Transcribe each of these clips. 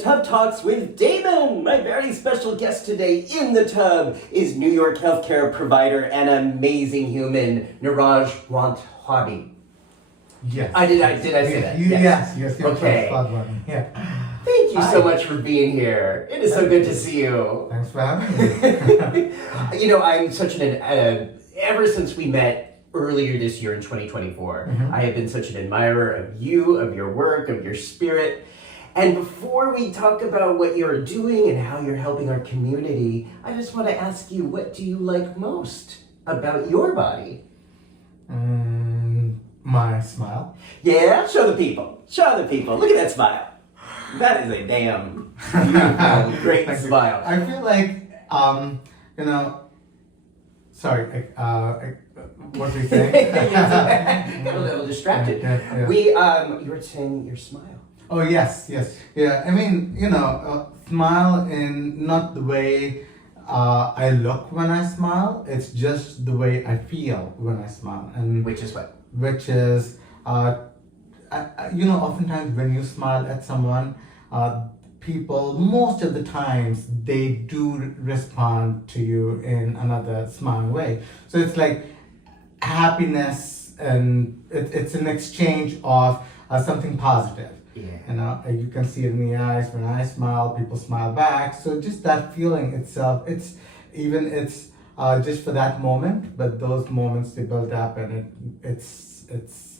Tub Talks with Damon. My very special guest today in the tub is New York healthcare provider and amazing human, Neeraj Wadhwani. Yes. Did I say that? Yes. Okay. Yeah. Thank you Hi. so much for being here. It is so good to see you. Thanks for having me. I'm such ever since we met earlier this year in 2024, I have been such an admirer of you, of your work, of your spirit. And before we talk about what you're doing and how you're helping our community, I just want to ask you, what do you like most about your body? My smile. Yeah, show the people. Show the people. Look at that smile. That is a damn beautiful, great Thank you. smile. I feel like, sorry, what were you saying? Got a little distracted. Yeah. You were saying your smile. Oh, yes. Yeah, I mean, smile in not the way I look when I smile, it's just the way I feel when I smile. And Which is what? which is, oftentimes when you smile at someone, people, most of the times, they do respond to you in another smiling way. So it's like happiness, and it's an exchange of something positive. Yeah. You can see it in the eyes. When I smile, people smile back. So just that feeling itself, it's just for that moment, but those moments they build up, and it's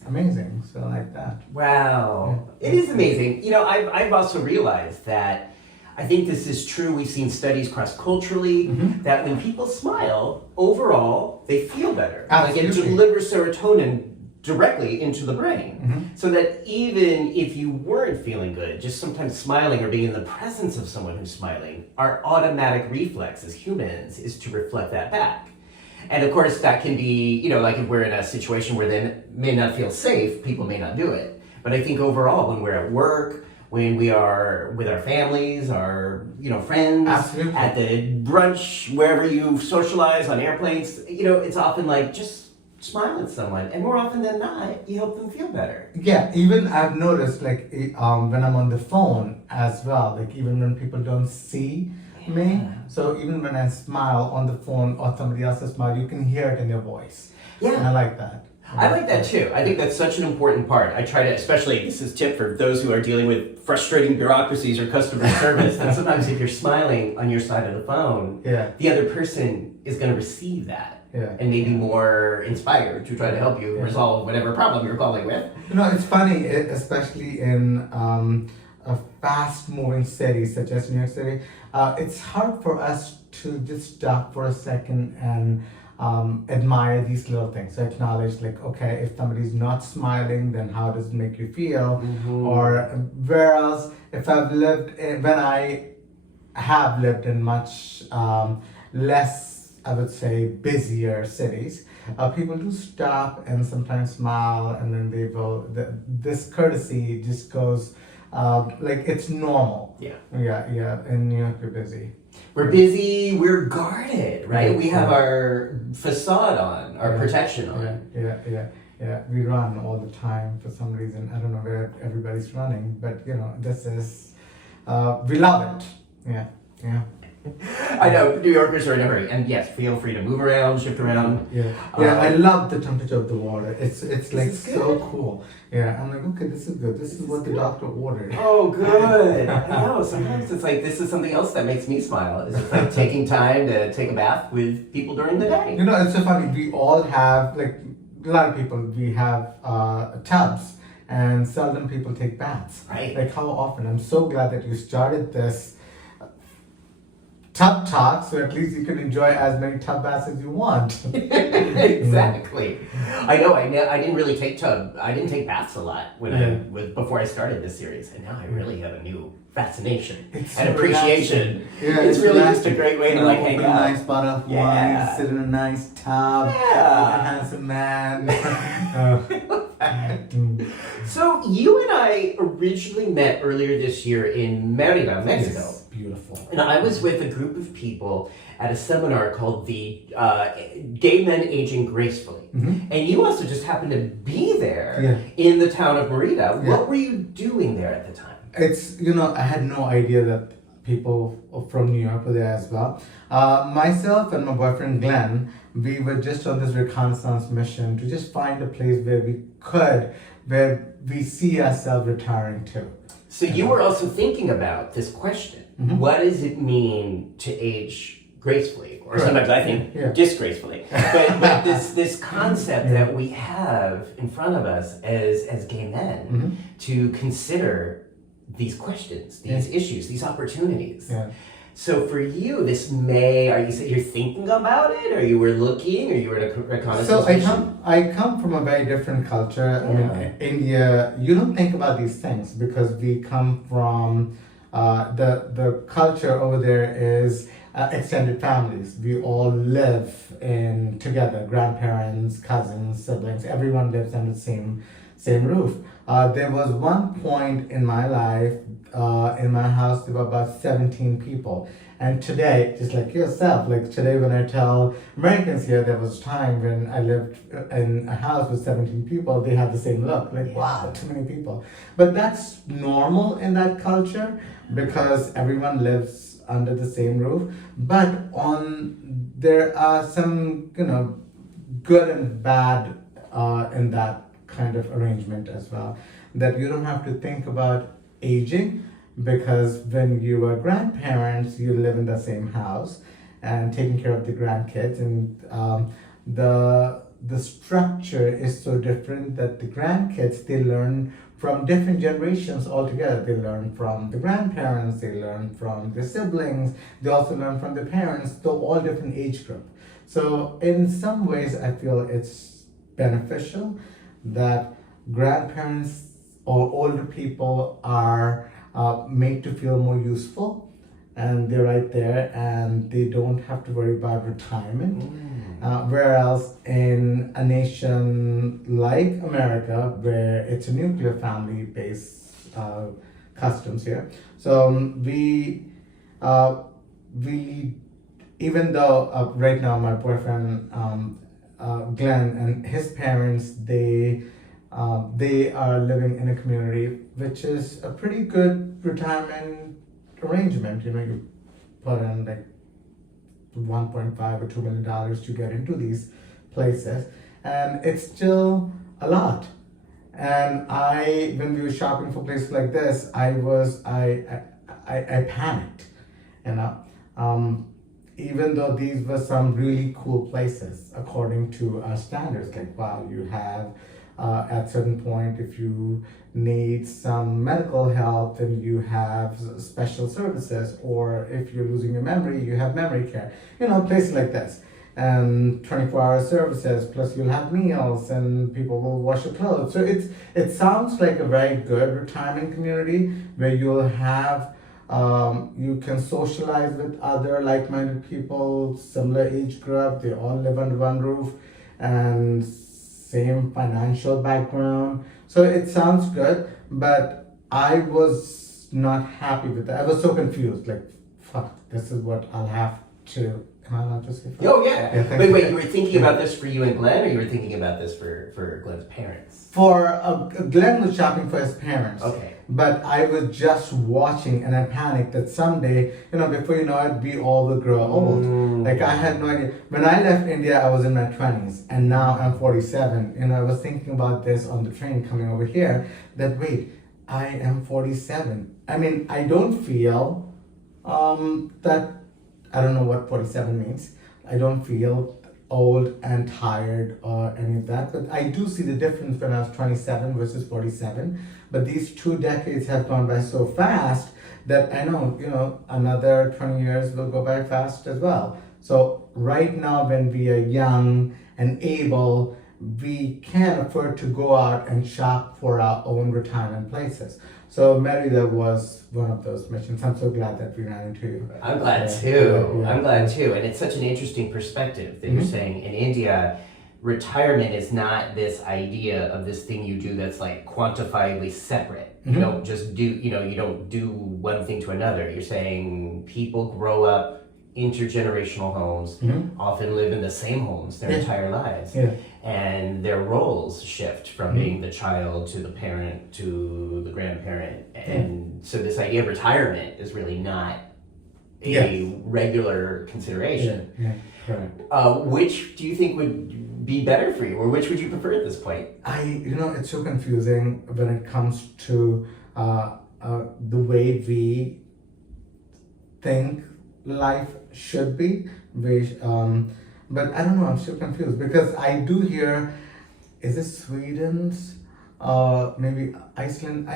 amazing. So like that. Wow. Yeah. It is amazing. I've also realized that I think this is true. We've seen studies cross-culturally that when people smile, overall, they feel better. Absolutely. Like it delivers serotonin directly into the brain. So that even if you weren't feeling good, just sometimes smiling or being in the presence of someone who's smiling, our automatic reflex as humans is to reflect that back. And of course, that can be, like if we're in a situation where they may not feel safe, people may not do it. But I think overall, when we're at work, when we are with our families, our friends, Absolutely. at the brunch, wherever you socialize, on airplanes, it's often like just smile at someone, and more often than not, you help them feel better. Yeah, even I've noticed when I'm on the phone as well, like even when people don't see me, so even when I smile on the phone or somebody else's smile, you can hear it in their voice. Yeah. And I like that. I like that too. I think that's such an important part. I try to, especially, this is a tip for those who are dealing with frustrating bureaucracies or customer service, that sometimes if you're smiling on your side of the phone, the other person is going to receive that. And maybe more inspired to try to help you resolve whatever problem you're calling with. It's funny, especially in a fast-moving city such as New York City. It's hard for us to just stop for a second and admire these little things. So acknowledge, like, okay, if somebody's not smiling, then how does it make you feel? Or whereas when I have lived in much less, I would say, busier cities, people do stop and sometimes smile, and then they will. This courtesy just goes like it's normal. Yeah. In New York, we're busy. We're busy. We're guarded, right? Yeah. We have our facade on, our protection on. Yeah. We run all the time for some reason. I don't know where everybody's running, but this is we love it. Yeah. I know, New Yorkers are in a hurry, and yes, feel free to move around, shift around. I love the temperature of the water. It's like is so good. cool. Yeah, I'm like, okay, this is good. This is what the doctor ordered. Oh, good. I know, sometimes it's like, this is something else that makes me smile. It's just like taking time to take a bath with people during the day. It's so funny. We all have, like, a lot of people, we have tubs, and seldom people take baths. Right. Like, how often? I'm so glad that you started this tub talk, so at least you can enjoy as many tub baths as you want. Exactly. I know. I didn't really take baths a lot before I started this series, and now I really have a new fascination and appreciation. It's really just a great way to hang open out. a nice bottle of wine, sit in a nice tub, like a handsome man. So you and I originally met earlier this year in Merida, Mexico. Yes, beautiful. And I was with a group of people at a seminar called the Gay Men Aging Gracefully. And you also just happened to be there in the town of Merida. What were you doing there at the time? it's, I had no idea that people from New York were there as well. Myself and my boyfriend Glenn, we were just on this reconnaissance mission to just find a place where we see ourselves retiring to. So you were also thinking about this question. What does it mean to age gracefully? Or sometimes I think disgracefully. But this concept that we have in front of us as gay men to consider these questions, these issues, these opportunities. Yeah. So for you, you're thinking about it, or you were looking, or you were in a reconnaissance So mission? I come from a very different culture. I mean, India, you don't think about these things because we come from the culture over there is extended families. We all live together, grandparents, cousins, siblings. Everyone lives under the same roof. There was one point in my life, in my house, there were about 17 people. And today, just like yourself, like today when I tell Americans here, there was a time when I lived in a house with 17 people, they had the same look, like, wow, too many people. But that's normal in that culture because everyone lives under the same roof. But there are some, good and bad in that kind of arrangement as well, that you don't have to think about aging, because when you are grandparents you live in the same house and taking care of the grandkids, and the structure is so different that the grandkids, they learn from different generations altogether. They learn from the grandparents, they learn from the siblings, they also learn from the parents, though all different age group. So in some ways I feel it's beneficial that grandparents or older people are made to feel more useful, and they're right there and they don't have to worry about retirement. Whereas in a nation like America, where it's a nuclear family based customs here, so we even though right now my boyfriend Glenn and his parents, they are living in a community which is a pretty good retirement arrangement. You put in like $1.5 or $2 million to get into these places, and it's still a lot. And when we were shopping for places like this, I panicked, even though these were some really cool places according to our standards. Like, wow, you have at certain point, if you need some medical help, then you have special services, or if you're losing your memory, you have memory care, places like this, and 24-hour services, plus you'll have meals and people will wash your clothes. So it sounds like a very good retirement community where you'll have you can socialize with other like-minded people, similar age group, they all live under one roof, and same financial background. So it sounds good, but I was not happy with that. I was so confused, like, fuck, this is what I'll have to. Am I allowed to say fuck? Oh, yeah. Wait, you were thinking about this for you and Glenn, or you were thinking about this for Glenn's parents? Glenn was shopping for his parents. Okay. But I was just watching, and I panicked that someday, before you know it, we all will grow old. Like, I had no idea. When I left India, I was in my 20s, and now I'm 47. I was thinking about this on the train coming over here, that wait, I am 47. I mean, I don't feel that, I don't know what 47 means. I don't feel old and tired or any of that, but I do see the difference when I was 27 versus 47. But these 2 decades have gone by so fast that I know, another 20 years will go by fast as well. So right now, when we are young and able, we can afford to go out and shop for our own retirement places. So Merida was one of those missions. I'm so glad that we ran into you. I'm glad too. I'm glad too. And it's such an interesting perspective that you're saying in India, retirement is not this idea of this thing you do that's like quantifiably separate. You don't just do, you don't do one thing to another. You're saying people grow up intergenerational homes, often live in the same homes their entire lives. Yeah. And their roles shift from being the child to the parent to the grandparent. And so this idea of retirement is really not a regular consideration. Yeah. Right. Which do you think would be better for you, or which would you prefer at this point? It's so confusing when it comes to the way we think life should be. But I don't know, I'm still confused because I do hear, is it Sweden's, maybe Iceland,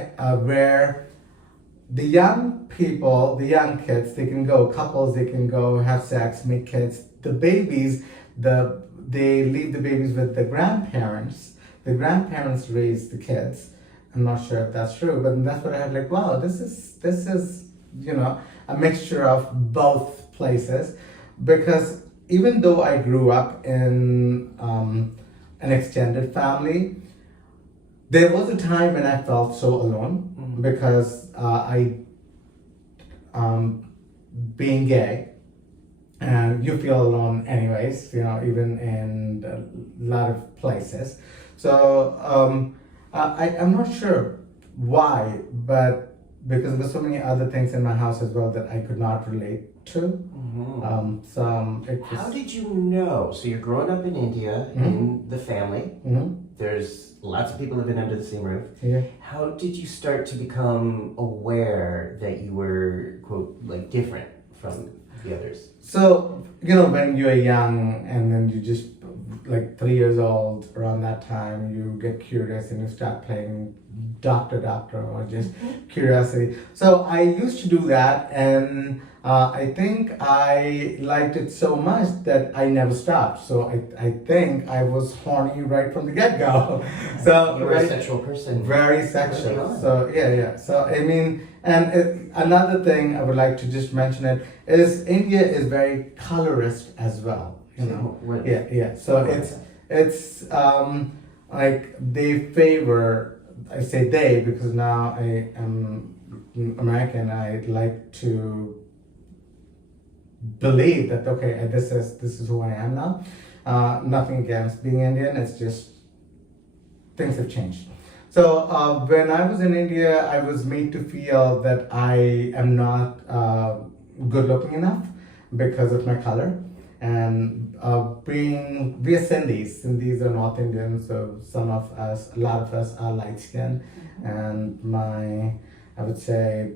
where the young people, the young kids, they can go, couples, they can go have sex, make kids. The babies, they leave the babies with the grandparents. The grandparents raise the kids. I'm not sure if that's true, but that's what I had like, wow, this is a mixture of both places. Because even though I grew up in an extended family, there was a time when I felt so alone because being gay, and you feel alone anyways, even in a lot of places. So I'm not sure why, but because there were so many other things in my house as well that I could not relate to. How did you know? So you're growing up in India, in the family. There's lots of people living under the same roof. Yeah. How did you start to become aware that you were, quote, like different from the others? So, when you're young and then you just like 3 years old, around that time, you get curious and you start playing doctor or just curiosity. So I used to do that, and I think I liked it so much that I never stopped. So I think I was horny right from the get-go. So you were a sexual person. Very sexual. So yeah. So I mean, and another thing I would like to just mention is India is very colorist as well. Yeah. So it's like they favor. I say they because now I am American. I like to believe that this is who I am now. Nothing against being Indian. It's just things have changed. So when I was in India, I was made to feel that I am not good looking enough because of my color. And we are Sindhis are North Indians, so a lot of us are light skinned. And I would say,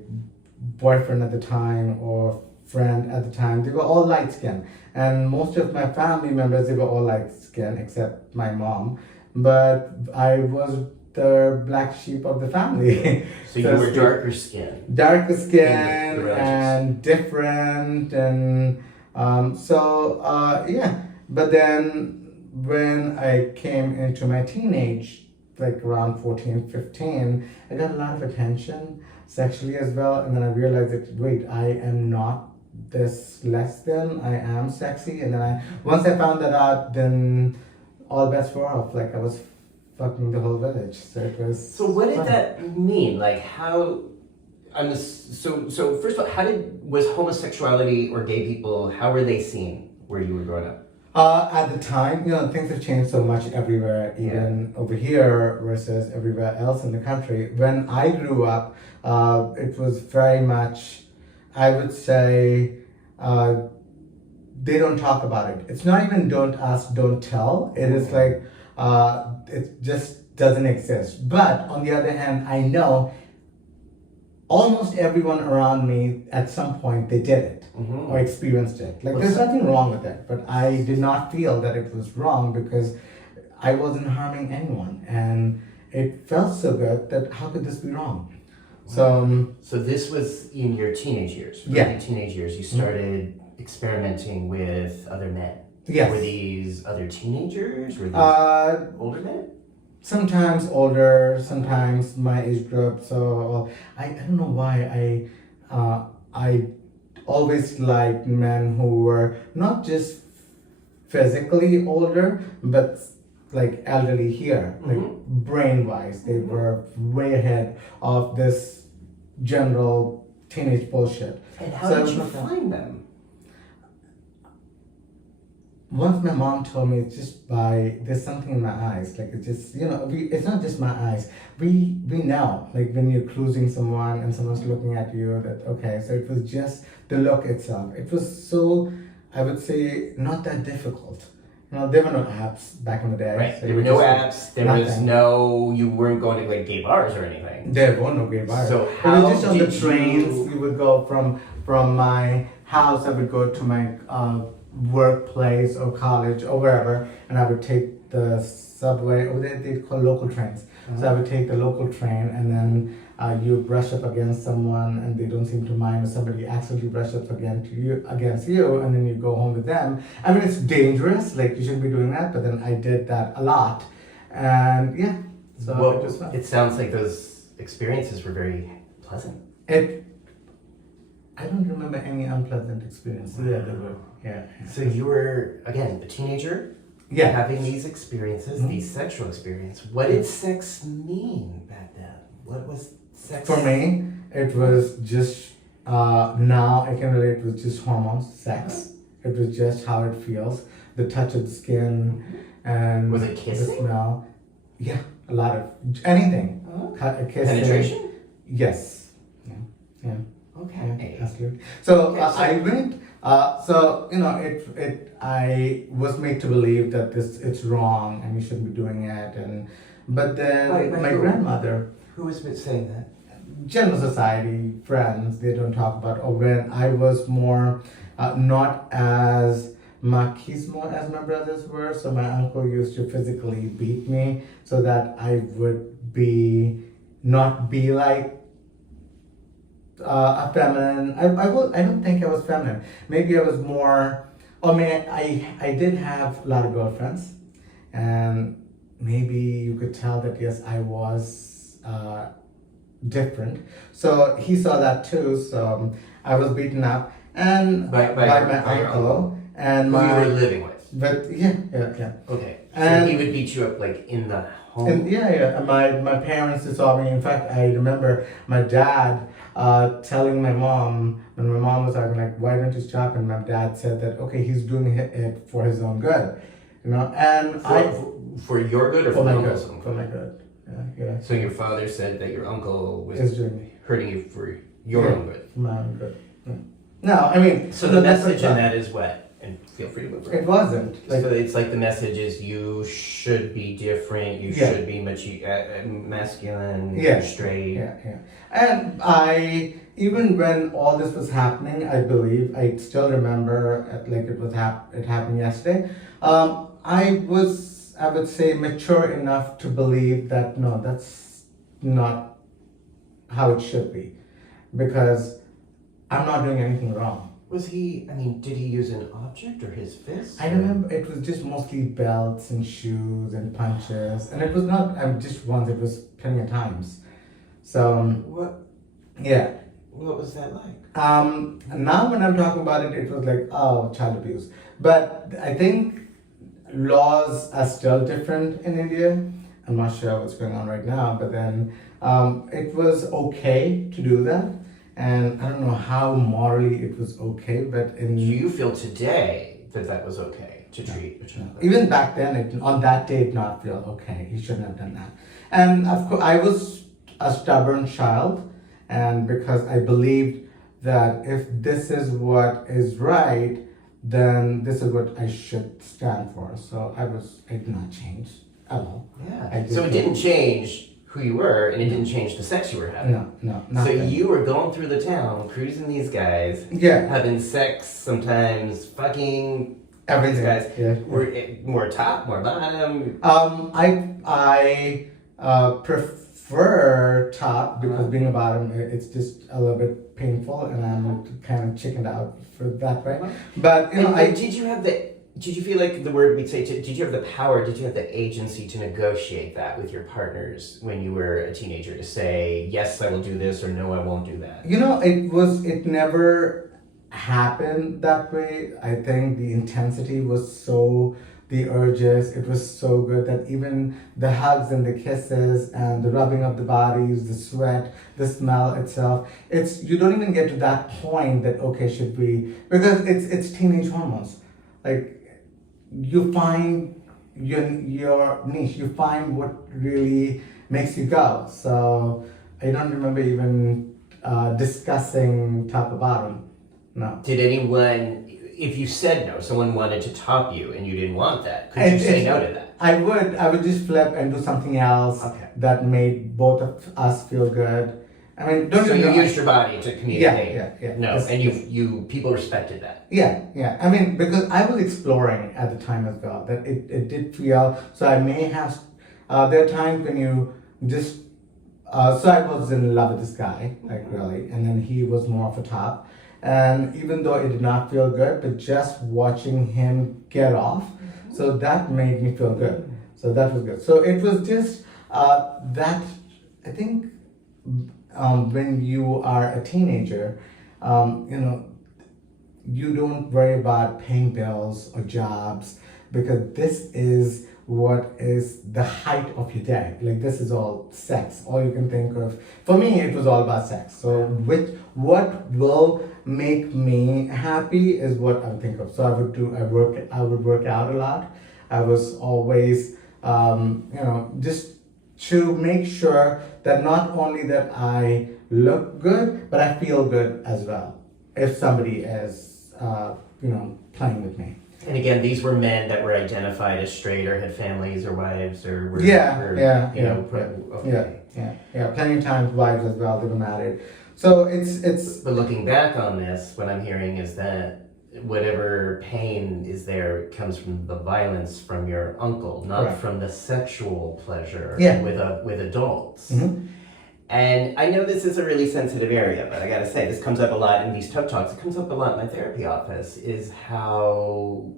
boyfriend at the time or friend at the time, they were all light skinned. And most of my family members, they were all light skinned except my mom. But I was the black sheep of the family. So you were darker skinned. Darker skinned and different and but then when I came into my teenage, like around 14, 15, I got a lot of attention sexually as well. And then I realized that, wait, I am not this less than, I am sexy. And then once I found that out, then all bets were off. Like I was fucking the whole village. So it was. So what did that mean? Like how? So first of all, was homosexuality or gay people, how were they seen where you were growing up? At the time, things have changed so much everywhere, even over here versus everywhere else in the country. When I grew up, it was very much, I would say, they don't talk about it. It's not even don't ask, don't tell. It is like, it just doesn't exist. But on the other hand, I know almost everyone around me at some point they did it or experienced it. Like there's nothing wrong with it, but I did not feel that it was wrong because I wasn't harming anyone, and it felt so good that how could this be wrong? Wow. So this was in your teenage years. Yeah. Teenage years. You started experimenting with other men. Yes. Were these other teenagers? Were these older men? Sometimes older, sometimes my age group. So I don't know why I always liked men who were not just physically older, but like elderly here, like brain-wise. They were way ahead of this general teenage bullshit. And how did you find them? once my mom told me it's just there's something in my eyes, like it's just, it's not just my eyes. We know, like when you're cruising someone and someone's looking at you, that okay. So it was just the look itself. It was so, I would say, not that difficult. There were no apps back in the day. Right. So There were no just apps. There was nothing. no. You weren't going to like gay bars or anything. There were no gay bars. So It how was just on the did trains. you- We would go from my house. I would go to my workplace or college or wherever, and I would take the subway. Or they call local trains. So I would take the local train, and then you brush up against someone, and they don't seem to mind. Or somebody accidentally brush up against you, and then you go home with them. I mean, it's dangerous. Like you shouldn't be doing that. But then I did that a lot, and yeah. So Well, it was fun. it sounds like those experiences were very pleasant. I don't remember any unpleasant experiences. Yeah, they were. Yeah. So you were again a teenager, Yeah. having these experiences, Mhm. these sexual experiences. What did sex mean back then? What was sex For me, it was just now I can relate with just hormones, sex. It was just how it feels, the touch of the skin, and Was it the kissing? smell. Yeah, a lot of anything. Kissing. Penetration? Yes. Yeah. Yeah. Okay. Yeah, absolutely. So Okay, so- I went. I was made to believe that it's wrong and you shouldn't be doing it, but then By my who? Who was saying that? general society, friends, they don't talk about. Or when I was more not as machismo as my brothers were, so my uncle used to physically beat me so that I would not be like a feminine. I don't think I was feminine. Maybe I was more. I mean, I did have a lot of girlfriends, and maybe you could tell that yes, I was different. So he saw that too. So I was beaten up and By my your uncle and Who my. you were living with? But yeah. Okay. So And- he would beat you up like in the home. And yeah. My parents saw me. In fact, I remember my dad telling my mom when my mom was talking like, "Why don't you stop?" And my dad said that okay, he's doing it for his own good, And for your good or for for my the good, uncle's for my good. Yeah. So your father said that your uncle was It's doing me hurting you for your Yeah. own good. for my own good. Yeah. No, I mean. So the that's message not- in that is what? And feel free to move It wasn't like. so it's like the message is you should be different. You Yeah. should be masculine. Yeah. Straight. Yeah. And even when all this was happening, I believe, I still remember like it happened yesterday. I would say, mature enough to believe that no, that's not how it should be. Because I'm not doing anything wrong. Was he? I mean, did he use an object or his fist? I remember it was just mostly belts and shoes and punches. And it was not just once, it was plenty of times. So, What? yeah. What was that like? Now when I'm talking about it, it was like, oh, child abuse. But I think laws are still different in India. I'm not sure what's going on right now, but then it was okay to do that. And I don't know how morally it was okay, but Do you feel today that was okay to treat a child? even back then, on that day, it did not feel okay. He shouldn't have done that. And of course, I was a stubborn child, and because I believed that if this is what is right, then this is what I should stand for. So I did not change at all. Yeah. So it didn't change who you were, and it didn't change the sex you were having. No, So nothing. you were going through the town, cruising these guys, Yeah, having sex, sometimes fucking everything. these guys. Yeah. Were more top, more bottom. I prefer top because being a bottom, it's just a little bit painful, and I'm kind of chickened out for that way. But Did you feel like the word we'd say? Did you have the power? Did you have the agency to negotiate that with your partners when you were a teenager to say yes, I will do this, or no, I won't do that? it never happened that way. I think the intensity was the urges, it was so good that even the hugs and the kisses and the rubbing of the bodies, the sweat, the smell itself, you don't even get to that point that okay, should we, because it's teenage hormones. Like you find your niche. You find what really makes you go. So I don't remember even discussing top or bottom. No. Did anyone, if you said no, someone wanted to top you and you didn't want that, could you say no to that? I would just flip and do something else that made both of us feel good. I mean, so you used your body to communicate. Yeah. No, and you people respected that. Yeah. I mean, because I was exploring at the time as well. That it did feel so. I may have. There are times when you just. So I was in love with this guy, like really, and then he was more of a top. And even though it did not feel good, but just watching him get off, so that made me feel good. So that was good. So it was just that. I think. When you are a teenager, you don't worry about paying bills or jobs because this is what is the height of your day. Like this is all sex. All you can think of. For me, it was all about sex. So what will make me happy is what I would think of. So I would work out a lot. I was always, just to make sure that not only that I look good, but I feel good as well. If somebody is, playing with me. And again, these were men that were identified as straight or had families or wives or were, Plenty of times wives as well. They were married. So it's. But looking back on this, what I'm hearing is that whatever pain is there comes from the violence from your uncle, not from the sexual pleasure with adults. Mm-hmm. And I know this is a really sensitive area, but I gotta say, this comes up a lot in these tough talks. It comes up a lot in my therapy office, is how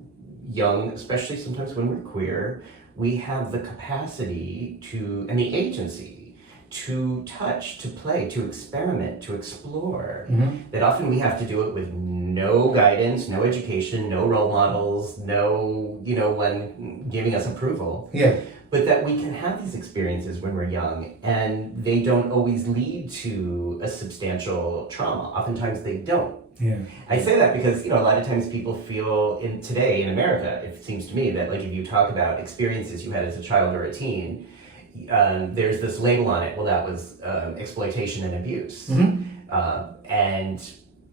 young, especially sometimes when we're queer, we have the capacity to, and the agency to touch, to play, to experiment, to explore. Mm-hmm. That often we have to do it with no guidance, no education, no role models, no, one giving us approval. Yeah. But that we can have these experiences when we're young and they don't always lead to a substantial trauma. Oftentimes they don't. Yeah. I say that because, a lot of times people feel today in America, it seems to me that like if you talk about experiences you had as a child or a teen, there's this label on it, well, that was exploitation and abuse. Mm-hmm. And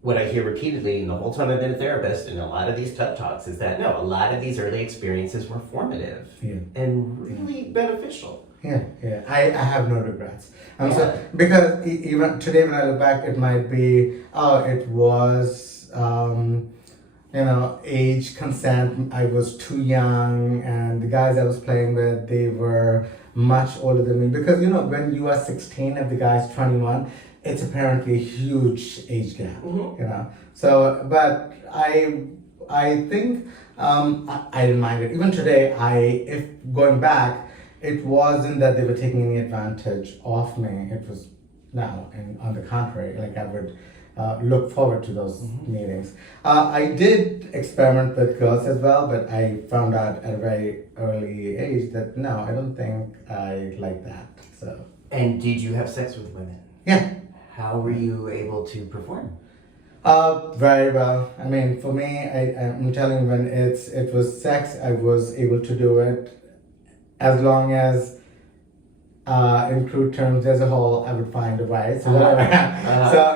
what I hear repeatedly, and the whole time I've been a therapist, in a lot of these tough talks, is that no, a lot of these early experiences were formative and really beneficial. Yeah. I have no regrets. Because even today when I look back, it might be, it was, age consent. I was too young, and the guys I was playing with, they were much older than me. Because, when you are 16 and the guy's 21, it's apparently a huge age gap, So, but I think I didn't mind it. Even today, if going back, it wasn't that they were taking any advantage of me. It was and on the contrary, like I would look forward to those meetings. I did experiment with girls as well, but I found out at a very early age that no, I don't think I like that. So. And did you have sex with women? Yeah. How were you able to perform? Very well. I mean, for me, I'm telling you, when it was sex, I was able to do it as long as, in crude terms, as a whole, I would find a way. So so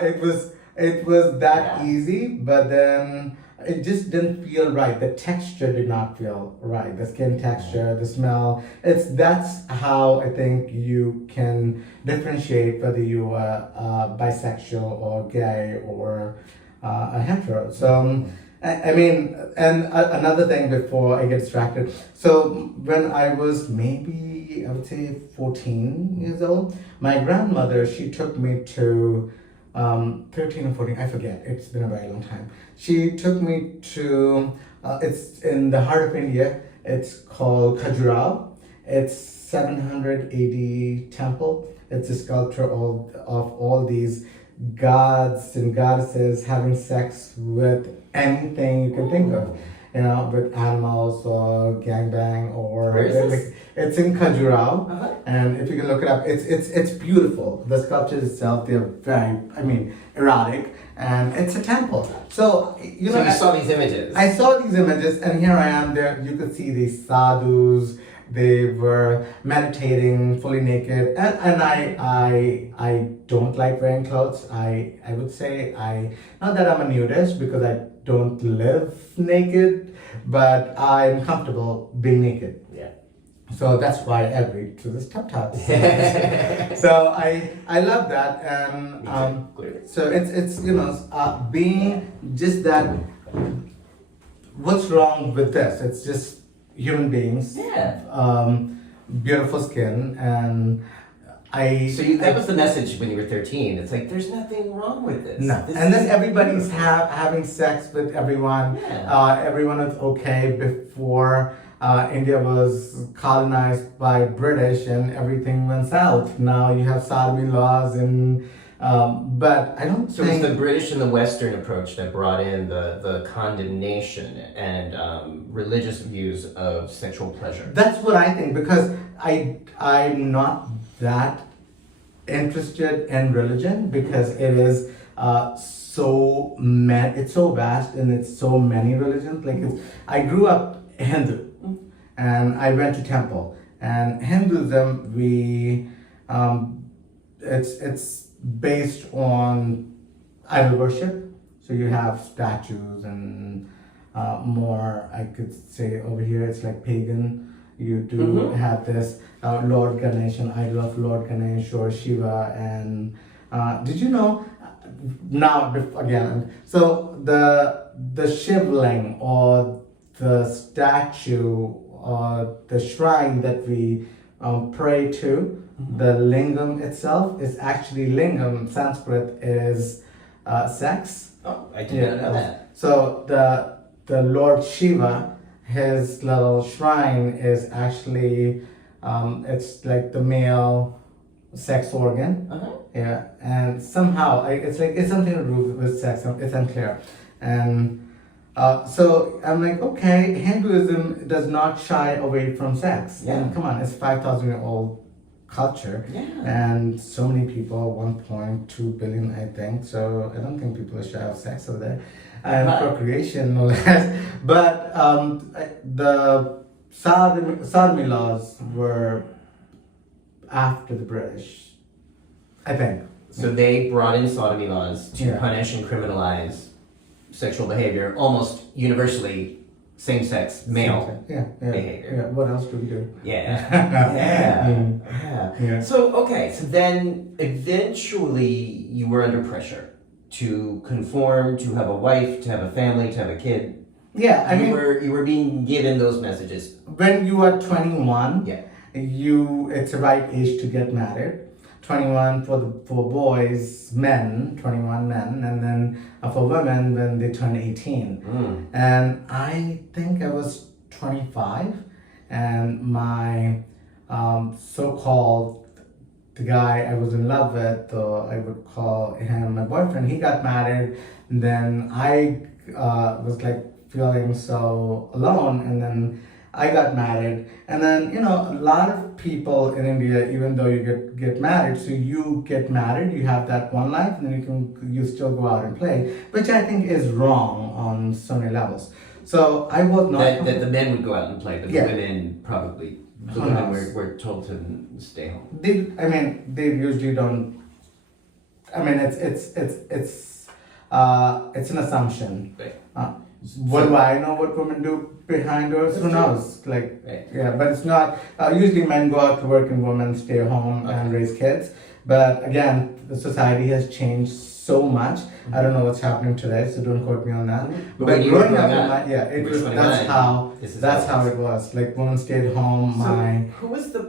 it was that easy, but then it just didn't feel right. The texture did not feel right. The skin texture, the smell. That's how I think you can differentiate whether you are bisexual or gay or a hetero. So, I mean, and another thing before I get distracted. So when I was maybe, I would say 14 years old, my grandmother, she took me to 13 or 14, I forget, it's been a very long time. She took me to, it's in the heart of India, it's called Khajuraho. It's 700 AD temple. It's a sculpture of all these gods and goddesses having sex with anything you can think of. with animals or gangbang or Where is this? it's in Khajuraho. Uh-huh. And if you can look it up, it's beautiful. The sculptures itself, they're very, erotic, and it's a temple. So So you saw these images. I saw these images, and here I am. There, you could see these sadhus. They were meditating, fully naked, and I don't like wearing clothes. I would say not that I'm a nudist because I don't live naked, but I'm comfortable being naked. Yeah. So that's why I agreed to this tub. So I love that, and so it's being just that. What's wrong with this? It's just human beings. Yeah. Beautiful skin, and that was the message when you were 13. It's like there's nothing wrong with this. No. And then everybody's having sex with everyone. Yeah. Everyone is okay before. India was colonized by British and everything went south. Now you have sodomy laws and but I don't So think it was the British and the Western approach that brought in the condemnation and religious views of sexual pleasure. that's what I think, because I'm not that interested in religion because it is it's so vast and it's so many religions. I grew up Hindu and I went to temple, and Hinduism it's based on idol worship. So you have statues and more, I could say over here it's like pagan. You do have this Lord Ganesh, an idol of Lord Ganesh or Shiva. And did you know, now again, so the Shivling or the statue or the shrine that we pray to, the lingam itself is actually lingam. Sanskrit is sex. Oh, I didn't know that. So the Lord Shiva, his little shrine is actually it's like the male sex organ. Yeah, and somehow it's something to do with sex. It's unclear, and so I'm like, okay, Hinduism does not shy away from sex. Yeah. And come on, it's 5,000-year-old culture, and so many people, 1.2 billion, I think. So I don't think people are shy of sex over there, and procreation, no less. But the sodomy laws were after the British, I think. So they brought in sodomy laws to Yeah. punish and criminalize sexual behavior, almost universally same-sex male behavior. Yeah. What else do we do? Yeah. So then eventually you were under pressure to conform, to have a wife, to have a family, to have a kid. Yeah, You were being given those messages. when you are 21, Yeah. it's the right age to get married. 21 for boys, 21 men, and then for women when they turn 18. And I think I was 25, and my so-called the guy I was in love with, or I would call him my boyfriend, he got married. And then I was like feeling so alone, and then I got married. And then a lot of people in India, even though you get married, so you get married, you have that one life, and then you still go out and play, which I think is wrong on so many levels. So I was not that the men would go out and play, but the women probably were told to stay home. They usually don't. It's an assumption. Right. What do I know what women do behind doors? Who knows? But it's not. Usually men go out to work and women stay home and raise kids. But again, the society has changed so much. I don't know what's happening today, so don't quote me on that. But when you were growing up, that's how it was. Like women stayed home. Who was the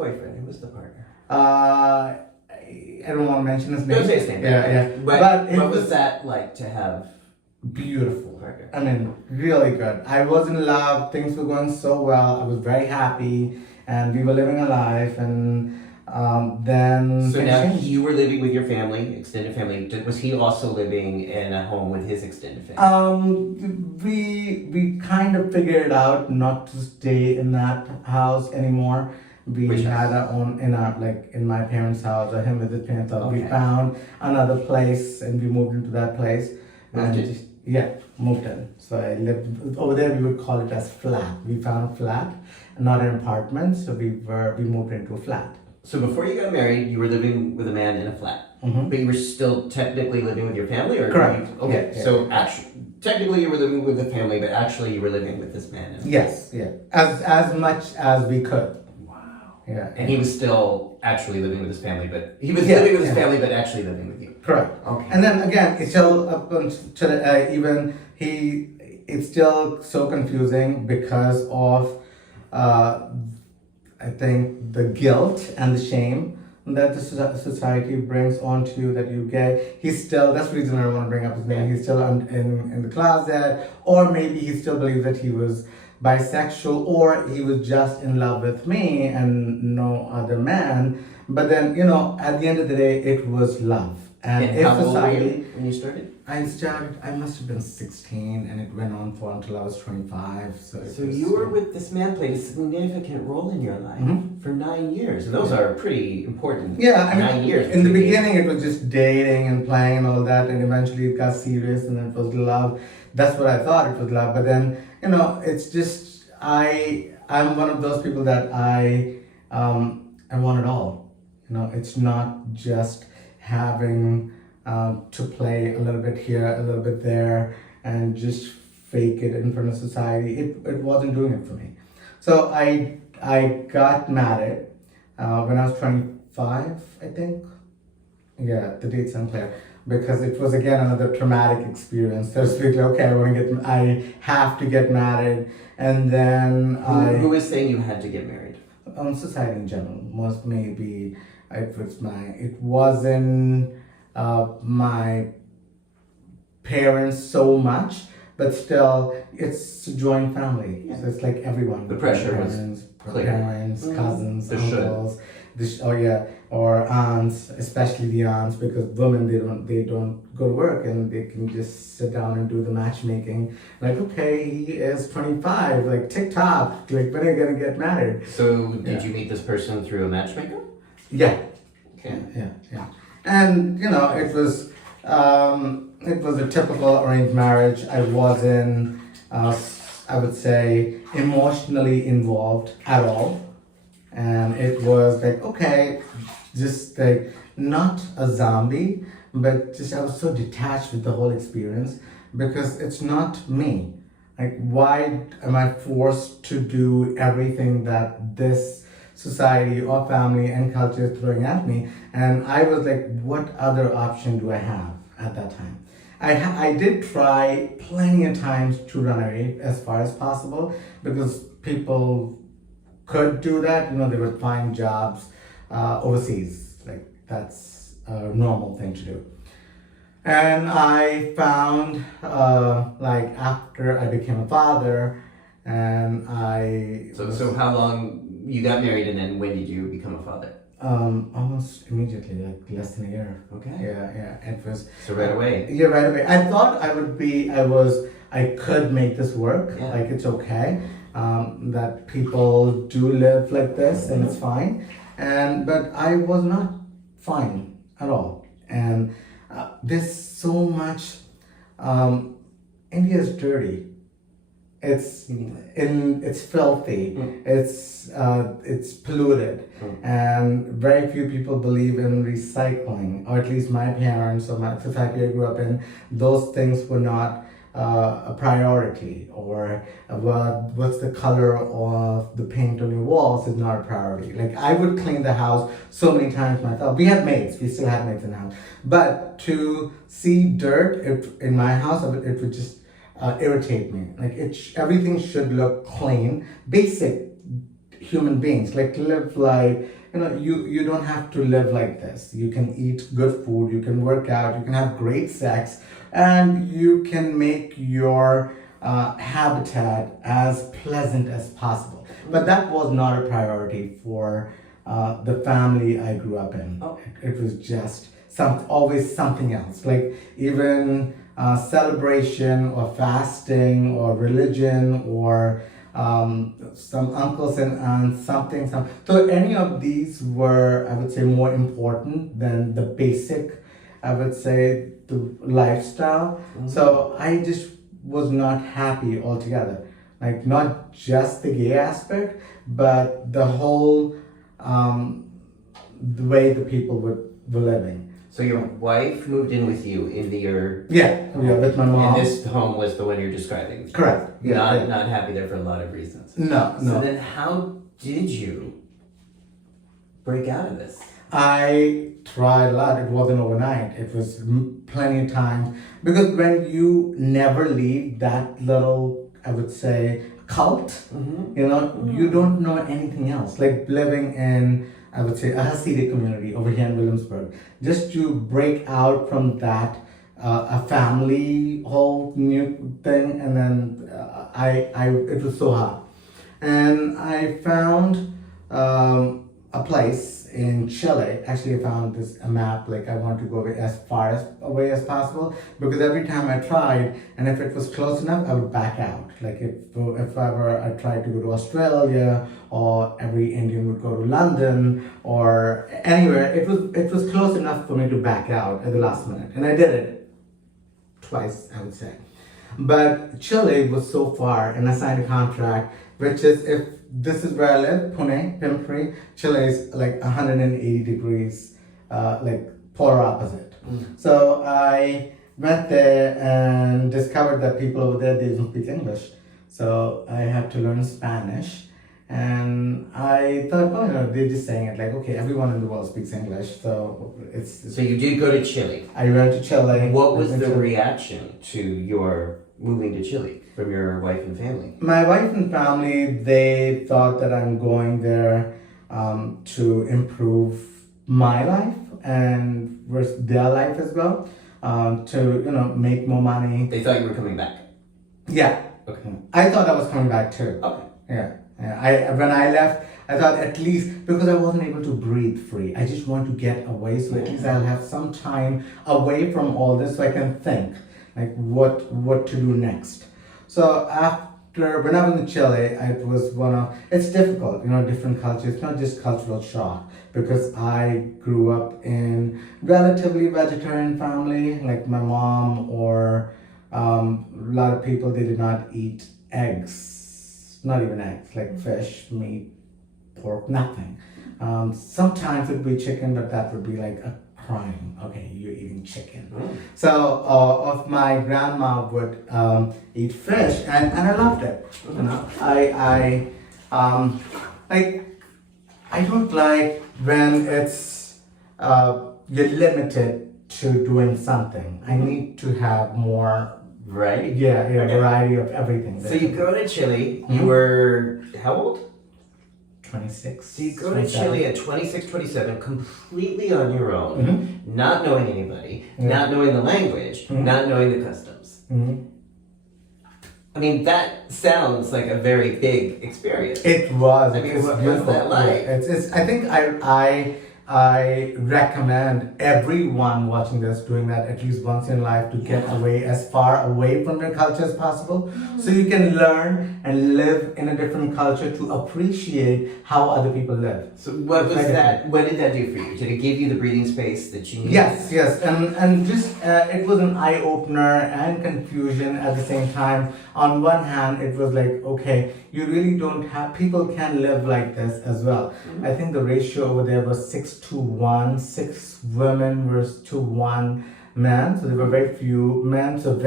boyfriend? Who was the partner? I don't want to mention his name. Don't say his name. Yeah. But what was that like to have? Beautiful. Partner? Really good. I was in love. Things were going so well. I was very happy, and we were living a life. And then So things now changed. you were living with your family, extended family. Was he also living in a home with his extended family? We kind of figured out not to stay in that house anymore. We Which had house? our own in my parents' house or him with his parents' house. We Okay. found another place and we moved into that place. Moved And in? yeah, moved in. So I lived over there. We would call it as flat. We found a flat, not an apartment. So we moved into a flat. So before you got married, you were living with a man in a flat, Mm-hmm. but you were still technically living with your family, or Correct. Okay, Yeah, yeah. so actually, technically you were living with the family, but actually you were living with this man. In a Yes, yeah. As much as we could. Wow. Yeah. And he was still actually living with his family, but he was Yeah, living with his yeah. family, but actually living with you. Correct. Okay. And then again, it's still up until it's still so confusing because of, I think, the guilt and the shame that the society brings onto you that you get. He's still, that's the reason I want to bring up his name. He's still in the closet, or maybe he still believes that he was bisexual, or he was just in love with me and no other man. But then, at the end of the day, it was love. And if how old were society, you when you started? I must have been 16, and it went on for until I was 25. So you were with this man, played a significant role in your life Mhm. for 9 years, and those are pretty important. Yeah, I mean, 9 years. in the pretty- beginning it was just dating and playing and all that, and eventually it got serious and it was love. That's what I thought it was love, but then it's just I'm one of those people that I want it all. It's not just having to play a little bit here, a little bit there, and just fake it in front of society. It wasn't doing it for me. So I got married when I was 25, I think. Yeah, the date's unclear because it was again another traumatic experience. So to speak, okay, I have to get married, and then Who is saying you had to get married? Society in general was maybe it wasn't my parents so much, but still it's a joint family. Yeah. So it's like everyone. The pressure was parents, clear. parents, Mhm. cousins, The should. uncles, or aunts, especially the aunts, because women they don't go to work and they can just sit down and do the matchmaking. Like, okay, he is 25, like TikTok, like when are you gonna get married? So did Yeah. you meet this person through a matchmaker? Yeah, Okay. yeah. And it was a typical arranged marriage. I wasn't, I would say, emotionally involved at all. And it was like, okay, just like not a zombie, but just I was so detached with the whole experience because it's not me. Like, why am I forced to do everything that this society or family and culture is throwing at me? And I was like, what other option do I have at that time? I did try plenty of times to run away as far as possible because people could do that. They would find jobs overseas. Like, that's a normal thing to do. And I found, after I became a father, and So how long you got married, and then when did you become a father? almost immediately, like less than a year. Okay. Yeah, it was. So right away. Yeah, right away. I thought I could make this work. Yeah. Like, it's okay. That people do live like this and it's fine. But I was not fine at all. And there's so much. India is dirty. It's filthy. It's polluted, and very few people believe in recycling. Or at least my parents or my society I grew up in, those things were not a priority. Or what's the color of the paint on your walls is not a priority. Like, I would clean the house so many times myself. We had maids. We still have maids in the house. But to see dirt in my house, it would just irritate me. Like, everything should look clean. Basic human beings live like you don't have to live like this. You can eat good food. You can work out. You can have great sex, and you can make your habitat as pleasant as possible. But that was not a priority for the family I grew up in. Oh. It was just always something else. Like even celebration or fasting or religion or some uncles and aunts, something. So any of these were, I would say, more important than the basic, I would say, the lifestyle. So I just was not happy altogether. Like not just the gay aspect, but the whole the way the people were living. So your wife moved in with you into your... Yeah, with my mom. And this home was the one you're describing? Correct. Yeah, Not happy there for a lot of reasons. No. So then how did you break out of this? I tried a lot. It wasn't overnight. It was plenty of times. Because when you never leave that little, I would say, cult, you don't know anything else. Like living in, I would say, a Hasidic community over here in Williamsburg. Just to break out from that, a family whole new thing, and then it was so hard. And I found a place in Chile. Actually, I found a map, like I wanted to go as far away as possible, because every time I tried, and if it was close enough, I would back out. Like if ever I tried to go to Australia, or every Indian would go to London, or anywhere, it was close enough for me to back out at the last minute. And I did it twice, I would say. But Chile was so far, and I signed a contract, which is, if this is where I live, Pune, Pimpri, Chile is like 180 degrees, like polar opposite. So I went there and discovered that people over there, they don't speak English. So I had to learn Spanish. And I thought, they're just saying it like, okay, everyone in the world speaks English, so it's... So you did go to Chile. I went to Chile. What was the reaction to your moving to Chile from your wife and family? My wife and family, they thought that I'm going there to improve my life and their life as well, to, make more money. They thought you were coming back? Yeah. Okay. I thought I was coming back too. Okay. Yeah. When I left, I thought at least, because I wasn't able to breathe free, I just want to get away, so at least I'll have some time away from all this so I can think, like what to do next. So when I was in Chile, it's difficult, different cultures. It's not just cultural shock, because I grew up in relatively vegetarian family, like my mom or a lot of people, they did not eat eggs. Not even eggs, like fish, meat, pork, nothing. Sometimes it would be chicken, but that would be like a crime. Okay, you're eating chicken. So my grandma would eat fish, and I loved it. I don't like when it's you're limited to doing something. I need to have more. Right? Yeah, variety of everything. So you go to Chile, you were, how old? 26. So you go to Chile at 26, 27, completely on your own, not knowing anybody, not knowing the language, not knowing the customs. I mean, that sounds like a very big experience. It was. I mean, what's that like? I think I recommend everyone watching this doing that at least once in life, to get away, as far away from their culture as possible, so you can learn and live in a different culture to appreciate how other people live. So what was that? What did that do for you? Did it give you the breathing space that you needed? Yes, and just it was an eye opener and confusion at the same time. On one hand, it was like, okay, you really don't have, people can live like this as well. I think the ratio over there was 6-1, 6 women versus 1 men. So there were very few men, so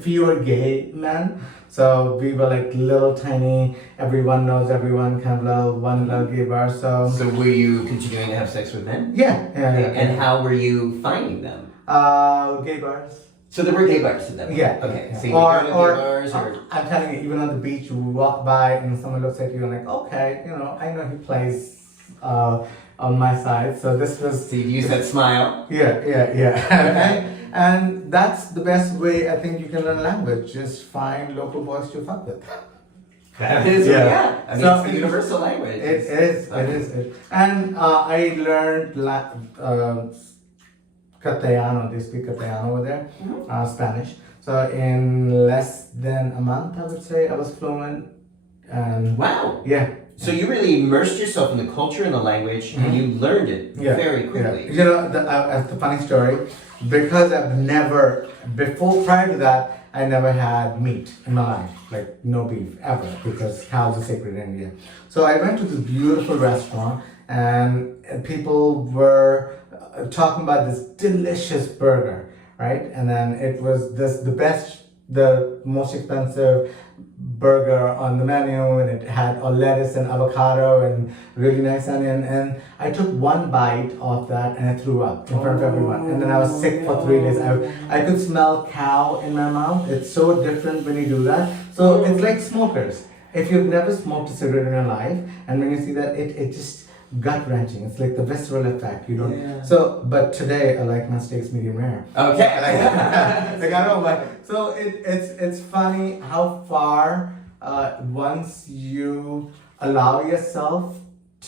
fewer gay men. So we were like little tiny, everyone knows everyone, kind of one little gay bar. So were you continuing to have sex with men? Yeah. And how were you finding them? Gay bars. So there were gay bars to them? Yeah. Okay. Yeah. So you were to gay bars, or? I'm telling you, even on the beach, you walk by and someone looks at you and like, okay, I know he plays on my side. So this was... So you use that smile? Yeah. And that's the best way I think you can learn language. Just find local boys to fuck with. That is, yeah. I mean, So it's the universal language. It is. And I learned Catalano. They speak Catalano over there, Spanish. So in less than a month, I would say I was fluent. And wow. Yeah. So you really immersed yourself in the culture and the language, and you learned it very quickly. Yeah. You know, the funny story, because I've never prior to that, I never had meat in my life, like no beef ever, because cows are sacred in India. So I went to this beautiful restaurant, and people were talking about this delicious burger, right? And then it was the most expensive burger on the menu, and it had all lettuce and avocado and really nice onion. And I took one bite of that and I threw up in front of everyone. And then I was sick for 3 days. I could smell cow in my mouth. It's so different when you do that. So it's like smokers. If you've never smoked a cigarette in your life, and when you see that, it just gut wrenching. It's like the visceral effect. You don't. Yeah. So, but today I like my steaks medium rare. Okay, I like that. Like I don't like. So it's funny how far once you allow yourself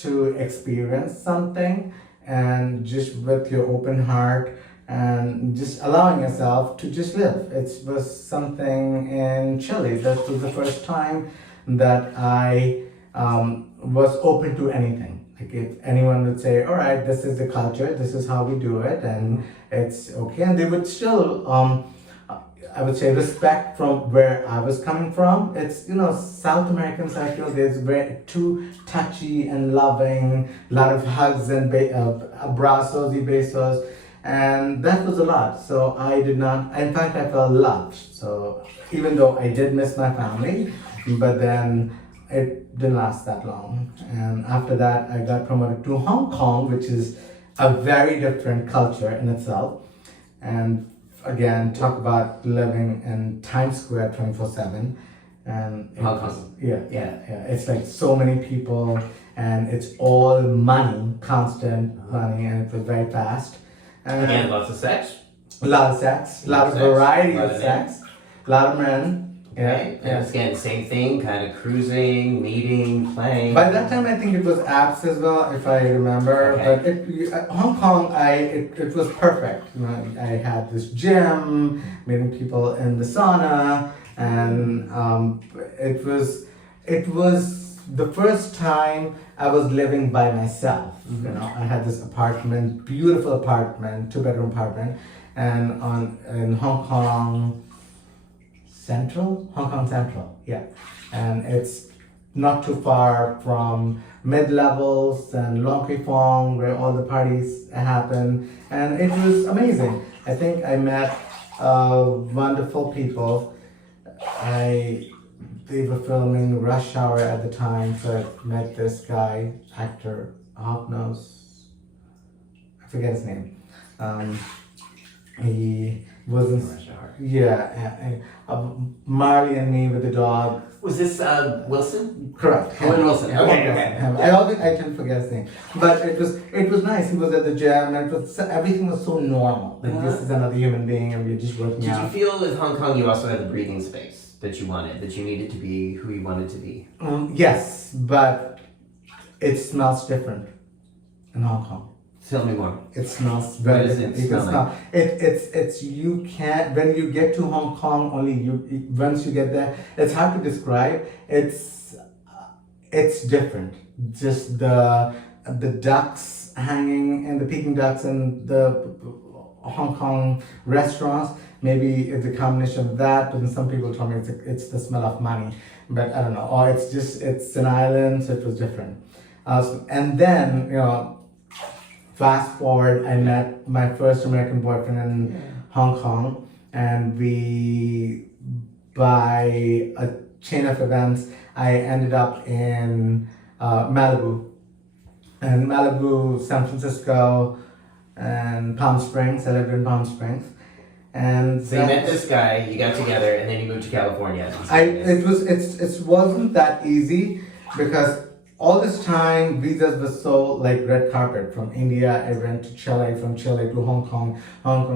to experience something, and just with your open heart and just allowing yourself to just live. It was something in Chile. That was the first time that I was open to anything. Like if anyone would say, all right, this is the culture, this is how we do it, and it's okay. And they would still, I would say, respect from where I was coming from. It's, South Americans, I feel there's very too touchy and loving, a lot of hugs and abrazos y besos. And that was a lot. So I did not, in fact, I felt loved. So even though I did miss my family, but then it didn't last that long. And after that, I got promoted to Hong Kong, which is a very different culture in itself. And again, talk about living in Times Square 24/7. And Hong Kong. Yeah. It's like so many people, and it's all money, constant money, and it was very fast. And lots of sex. A lot of sex, a lot of variety of sex, a lot of men. Okay. And again, same thing, kind of cruising, meeting, playing. By that time, I think it was apps as well, if I remember. Okay. But Hong Kong, it was perfect. I had this gym, meeting people in the sauna, and it was the first time I was living by myself. Mm-hmm. I had this apartment, beautiful apartment, 2-bedroom apartment, and in Hong Kong Central, yeah. And it's not too far from mid-levels and Long Kri Fong, where all the parties happen. And it was amazing. I think I met wonderful people. They were filming Rush Hour at the time, so I met this guy, actor, Hawknose. I forget his name. He wasn't. Yeah, Marley and Me with the dog. Was this Wilson? Correct. Owen Wilson. Okay. I tend to forget his name, but it was nice. He was at the gym, and everything was so normal. Like this is another human being, and we're just working out. Did you feel with Hong Kong you also had the breathing space that you wanted, that you needed to be who you wanted to be? Yes, but it smells different in Hong Kong. Tell me more. It smells very different. It's you can't, when you get to Hong Kong, once you get there, it's hard to describe. It's different. Just the ducks hanging, and the Peking ducks in the Hong Kong restaurants. Maybe it's a combination of that, but then some people told me it's the smell of money. But I don't know. Or it's an island, so it was different. And then, fast forward, I met my first American boyfriend in Hong Kong, and by a chain of events, I ended up in Malibu, San Francisco, and Palm Springs. I lived in Palm Springs, and so you met this guy, you got together, and then you moved to California. It wasn't that easy, because all this time, visas were so like red carpet. From India, I went to Chile, from Chile to Hong Kong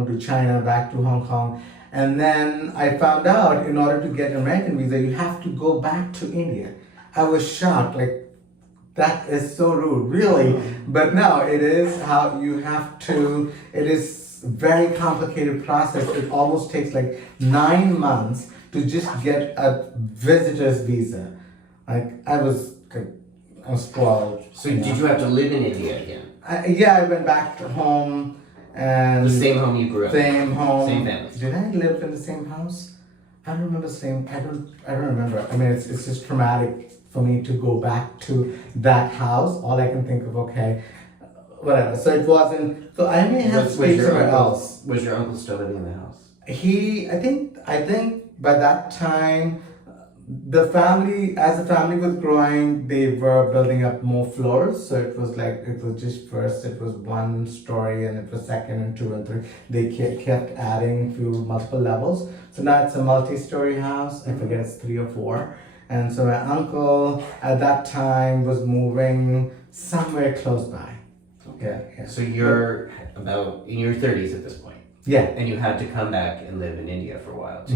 to China, back to Hong Kong. And then I found out in order to get an American visa, you have to go back to India. I was shocked, like, that is so rude, really. But no, it is how you have to, it is very complicated process. It almost takes like 9 months to just get a visitor's visa. Like, I was spoiled. So did you have to live in India again? I went back to home and The same home you grew up in? same home. Same family? Did I live in the same house? I don't remember same. I don't remember. I mean, it's just traumatic for me to go back to that house. All I can think of, okay, whatever. So it wasn't. So I may have stayed somewhere else. Was your uncle still living in the house? I think by that time, the family, as the family was growing, they were building up more floors. So it was just first, it was one story, and it was second and two and three. They kept adding few multiple levels. So now it's a multi-story house. I forget, it's 3 or 4. And so my uncle at that time was moving somewhere close by. Okay. So you're about in your 30s at this point. Yeah. And you had to come back and live in India for a while to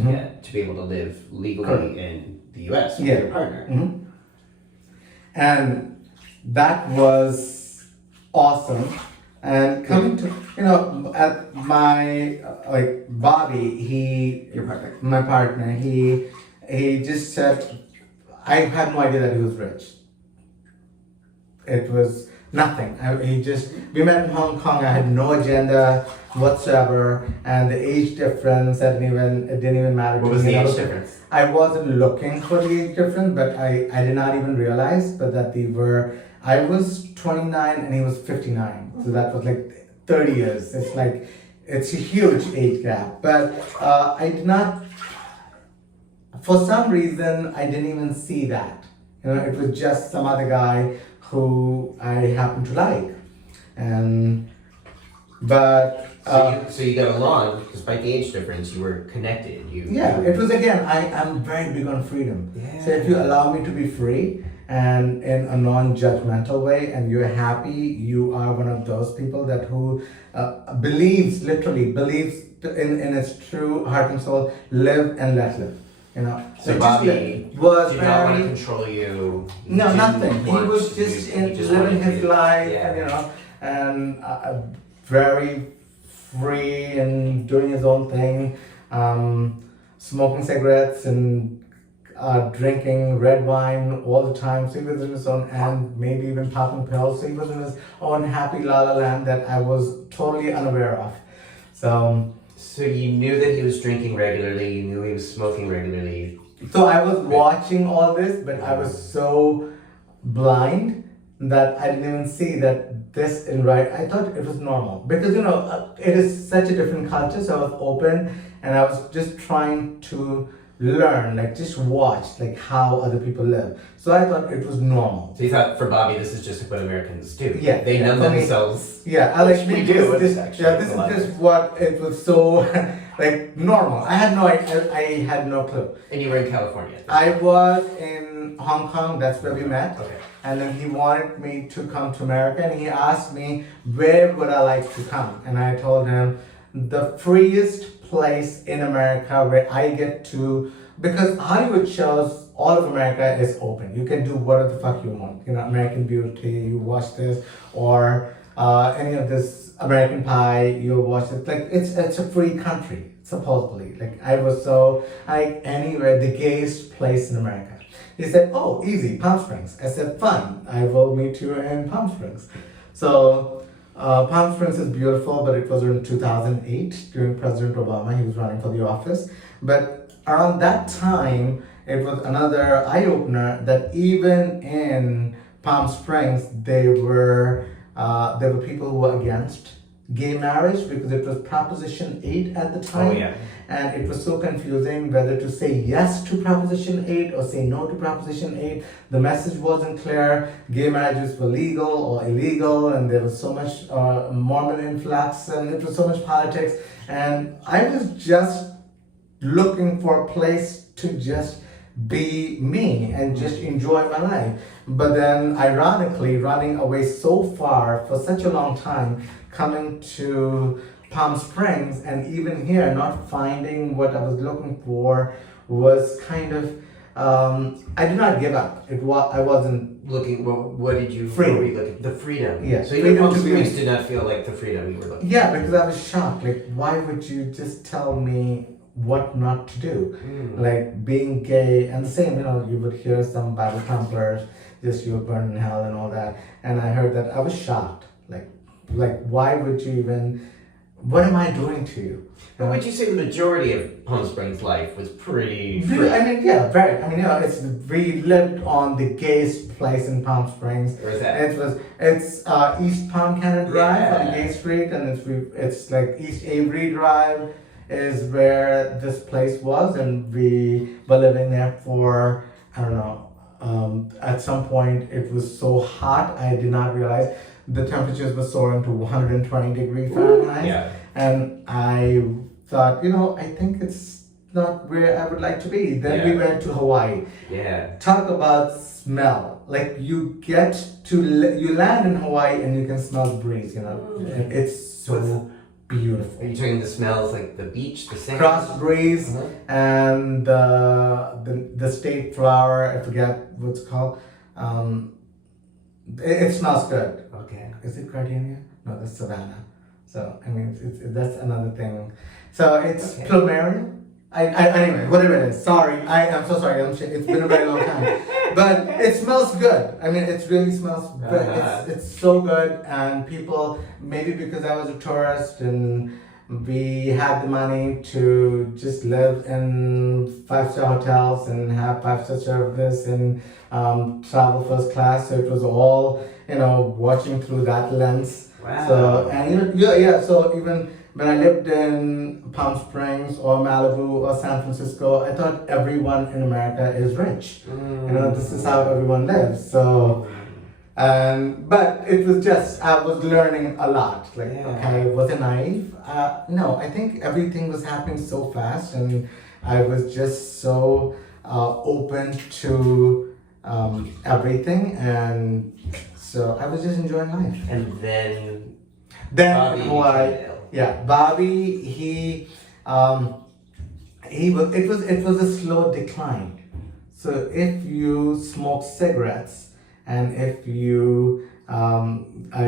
be able to live legally Correct. in the US with Yeah. your partner. And that was awesome. And coming to, at my, Bobby, Your partner. my partner, he just said, I had no idea that he was rich. It was nothing. We met in Hong Kong. I had no agenda whatsoever, and the age difference it didn't even matter. What was the age difference? I wasn't looking for the age difference, but I did not even realize, but that I was 29 and he was 59, so that was like 30 years. It's a huge age gap, but I did not. For some reason, I didn't even see that. It was just some other guy who I happened to like, So you got along despite the age difference. You were connected. It was, again, I'm very big on freedom. Yeah. So if you allow me to be free and in a non-judgmental way, and you're happy, you are one of those people who literally believes in its true heart and soul, live and let live. So Bobby was did not want to control you. No, Didn't nothing. He want was to- just he living wanted his to- life, yeah. and very free and doing his own thing, smoking cigarettes and drinking red wine all the time. So he was in his own, and maybe even popping pills. So he was in his own happy la la land that I was totally unaware of. So you knew that he was drinking regularly. You knew he was smoking regularly. So I was watching all this, but I was so blind that I didn't even see that this in right. I thought it was normal because it is such a different culture. So I was open and I was just trying to learn, just watch how other people live. So I thought it was normal. So you thought for Bobby, this is just what Americans do. Yeah, They numb for me- themselves. Yeah, I Which we do, This, actually, this a lot is of just what it was so normal. I had no clue. And you were in California. I was in Hong Kong. That's where we met. Okay. And then he wanted me to come to America, and he asked me where would I like to come, and I told him the freest place in America where I get to, because Hollywood shows all of America is open. You can do whatever the fuck you want. American Beauty, you watch this, or any of this American Pie, you watch it. It's a free country, supposedly. I was so anywhere, the gayest place in America. He said, oh, easy, Palm Springs. I said, fine, I will meet you in Palm Springs. So Palm Springs is beautiful, but it was in 2008 during President Obama. He was running for the office. But around that time, it was another eye-opener that even in Palm Springs, there were people who were against gay marriage because it was Proposition 8 at the time. Oh, yeah. And it was so confusing whether to say yes to Proposition 8 or say no to Proposition 8. The message wasn't clear. Gay marriages were legal or illegal, and there was so much Mormon influx, and it was so much politics. And I was just looking for a place to just be me and just enjoy my life. But then, ironically, running away so far for such a long time, coming to Palm Springs, and even here not finding what I was looking for was kind of I did not give up. I wasn't Looking, what did you, Freedom. what were you looking? The freedom. Yeah, So even freedom Palm to be- Springs did not feel like the freedom you were looking for. Yeah, because I was shocked. Like, why would you just tell me what not to do? Like, being gay, and the same, you would hear some Bible thumpers, just you will burn in hell and all that. And I heard that, I was shocked. Like why would you even, what am I doing to you? But would you say the majority of Palm Springs life was pretty free? Very. We lived on the gayest place in Palm Springs. Where is that? It's East Palm Cannon Drive on Yeah. Gay Street, and it's like East Avery Drive is where this place was, and we were living there for, I don't know. At some point, it was so hot, I did not realize the temperatures were soaring to 120 degrees Fahrenheit. Yeah. And I thought, I think it's not where I would like to be. Then we Yeah. went to Hawaii. Yeah. Talk about smell. Like, you you land in Hawaii and you can smell the breeze, And it's so beautiful. Are you talking the smells like the beach, the sand? Cross breeze and the state flower, I forget what's it called. It smells good. Okay. Is it gardenia? No, that's savannah. So that's another thing. So it's plumeria. Anyway, whatever it is. Sorry, I'm so sorry. It's been a very long time, but it smells good. It really smells good. It's so good, and people, maybe because I was a tourist and we had the money to just live in 5-star hotels and have 5-star service and travel first class. So it was all watching through that lens. Wow. So So even when I lived in Palm Springs or Malibu or San Francisco, I thought everyone in America is rich. This is how everyone lives. So, but it was just, I was learning a lot. Okay, was I naive? No, I think everything was happening so fast, and I was just so open to everything, and so I was just enjoying life. And then Bobby Hawaii. became ill. Yeah, Bobby, he was, it was a slow decline. So if you smoke cigarettes and if you are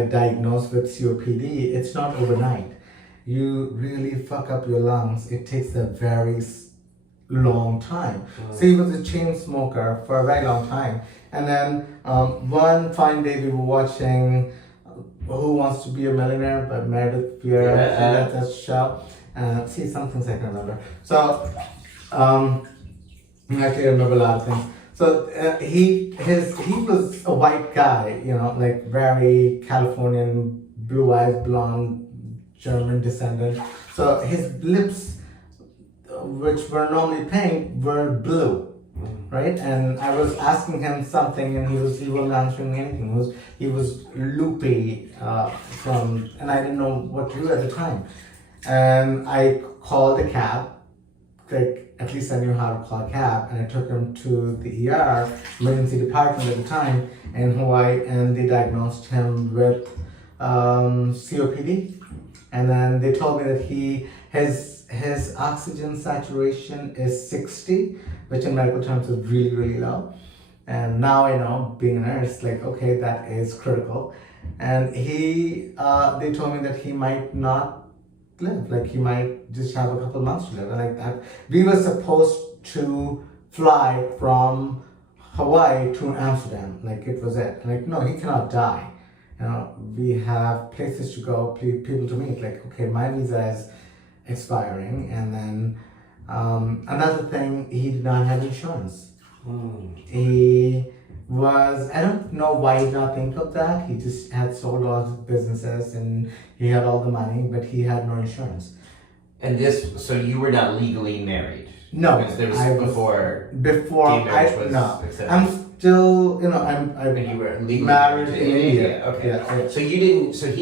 diagnosed with COPD, it's not overnight. You really fuck up your lungs. It takes a very long time. So he was a chain smoker for a very long time. And then one fine day we were watching Who Wants to Be a Millionaire by Meredith Vieira. That show. See, some things I can remember. So I can remember a lot of things. So he was a white guy, like very Californian, blue eyes, blonde, German descendant. So his lips, which were normally pink, were blue. Right, and I was asking him something, and he wasn't answering anything. He was loopy and I didn't know what to do at the time. And I called a cab. Like, at least I knew how to call a cab, and I took him to the ER, emergency department at the time in Hawaii, and they diagnosed him with COPD. And then they told me that his oxygen saturation is 60, which in medical terms is really, really low. And now I know, being a nurse, okay, that is critical. And they told me that he might not live, he might just have a couple months to live. And that, we were supposed to fly from Hawaii to Amsterdam, it was it. No, he cannot die. We have places to go, people to meet. Okay, my visa is expiring, and then another thing, he did not have insurance. He was, I don't know why he did not think of that. He just had sold lots of businesses and he had all the money, but he had no insurance. And so you were not legally married? No, because there was before gay marriage was accepted. I'm still, I'm when you were legally married in India. Okay. Yeah. So he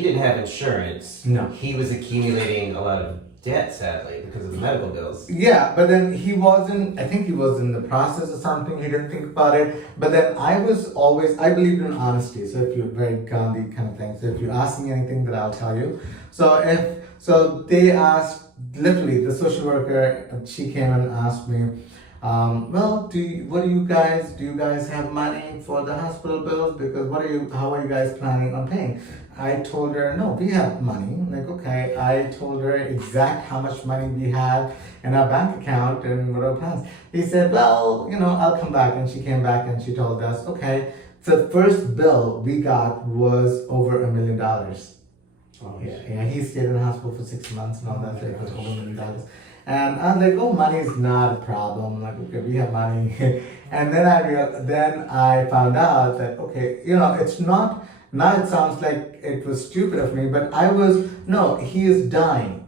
didn't have insurance. No. He was accumulating a lot of debt, sadly, because of the medical bills. Yeah, but then I think he was in the process of something, he didn't think about it. But then I believed in honesty. So if you're very Gandhi kind of thing. So if you ask me anything, that I'll tell you. So they asked, literally, the social worker, she came and asked me, well, do you guys have money for the hospital bills? Because how are you guys planning on paying? I told her, no, we have money. I'm like, okay. I told her exact how much money we had in our bank account and what our plans. He said, well, I'll come back. And she came back and she told us, okay, the first bill we got was over $1 million. Oh, Yeah, he stayed in the hospital for 6 months and all that. So it was over $1 million. And I was like, oh, money is not a problem. Like, okay, we have money. And then I found out that, okay, it's not. Now it sounds like it was stupid of me, but no, he is dying.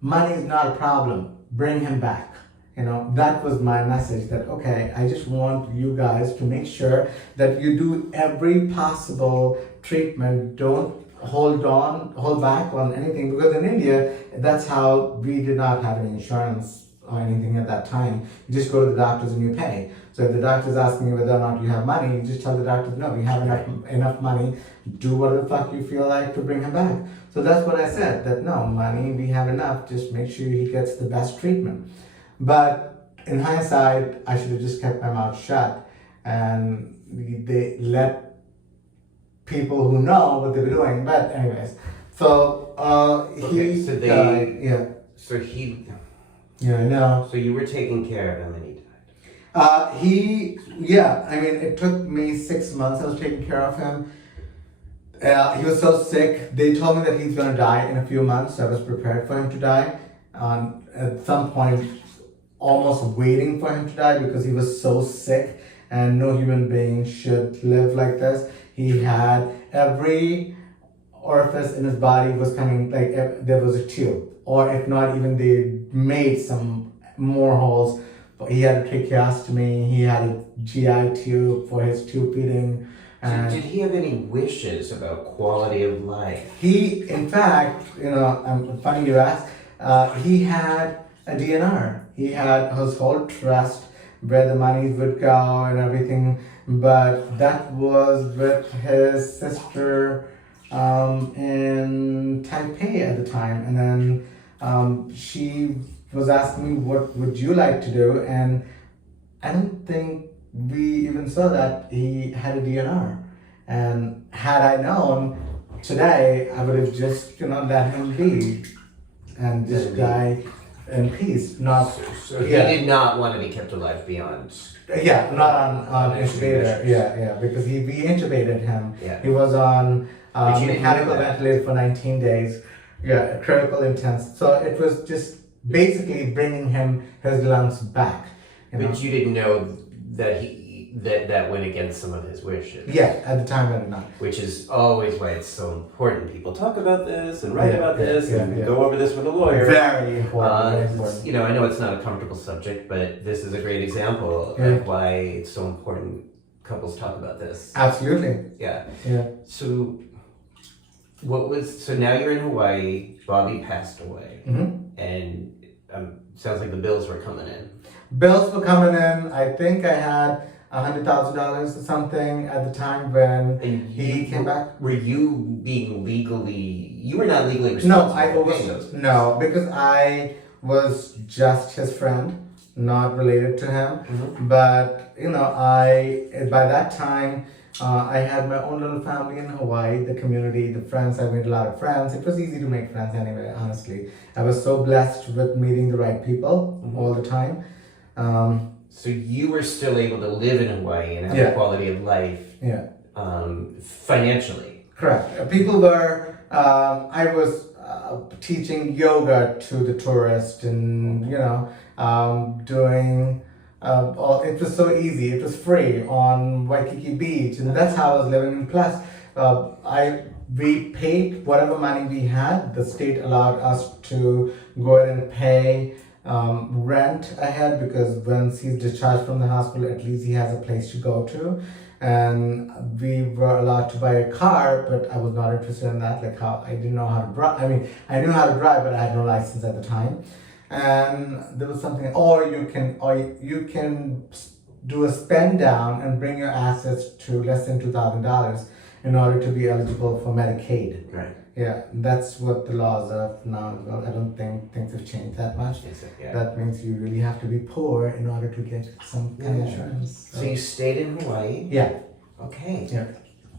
Money is not a problem. Bring him back. That was my message, that, okay, I just want you guys to make sure that you do every possible treatment. Don't hold back on anything, because in India, that's how we did not have any insurance or anything at that time. You just go to the doctors and you pay. So if the doctor's asking you whether or not you have money, you just tell the doctor, no, we have enough money. Do whatever the fuck you feel like to bring him back. So that's what I said, that no, money, we have enough. Just make sure he gets the best treatment. But in hindsight, I should have just kept my mouth shut and they let people who know what they were doing. But anyways, so So you were taking care of him and he died. It took me 6 months. I was taking care of him. He was so sick. They told me that he's going to die in a few months. So I was prepared for him to die. At some point, almost waiting for him to die, because he was so sick and no human being should live like this. He had every orifice in his body was coming, like there was a tube. Or if not, even they made some more holes. He had a tracheostomy, he had a GI tube for his tube feeding. Did he have any wishes about quality of life? He, in fact, funny you ask, he had a DNR. He had his whole trust where the money would go and everything, but that was with his sister in Taipei at the time. And then she was asking me, what would you like to do? And I don't think we even saw that he had a DNR. And had I known today, I would have just, let him be and just die in peace. So he did not want to be kept alive beyond. Yeah, not on intubator. Yeah, because we intubated him. Yeah. He was on mechanical that. ventilator for 19 days. Yeah, critical intense. So it was just basically bringing his lungs back. But you didn't know that that went against some of his wishes. Yeah, at the time I did not. Which is always why it's so important. People talk about this and write about this and go over this with a lawyer. Very important. I know it's not a comfortable subject, but this is a great example of why it's so important couples talk about this. Absolutely. Yeah. Yeah. So now you're in Hawaii, Bobby passed away, and sounds like the bills were coming in. Bills were coming in. I think I had $100,000 or something at the time when he came back. Were you being you were not legally responsible for paying those? No, because I was just his friend, not related to him. But, by that time, I had my own little family in Hawaii, the community, the friends. I made a lot of friends. It was easy to make friends anyway, honestly. I was so blessed with meeting the right people all the time. So you were still able to live in Hawaii and have a quality of life financially. Correct. People were, I was teaching yoga to the tourists and, doing, it was so easy. It was free on Waikiki Beach, and that's how I was living. And plus, we paid whatever money we had. The state allowed us to go ahead and pay rent ahead, because once he's discharged from the hospital, at least he has a place to go to. And we were allowed to buy a car, but I was not interested in that. I didn't know how to drive. I mean, I knew how to drive, but I had no license at the time. And there was something, or you can do a spend down and bring your assets to less than $2,000 in order to be eligible for Medicaid. Right. Yeah, that's what the laws of now. Well, I don't think things have changed that much. Yeah. That means you really have to be poor in order to get some kind of insurance. So you stayed in Hawaii? Yeah. Okay. Yeah.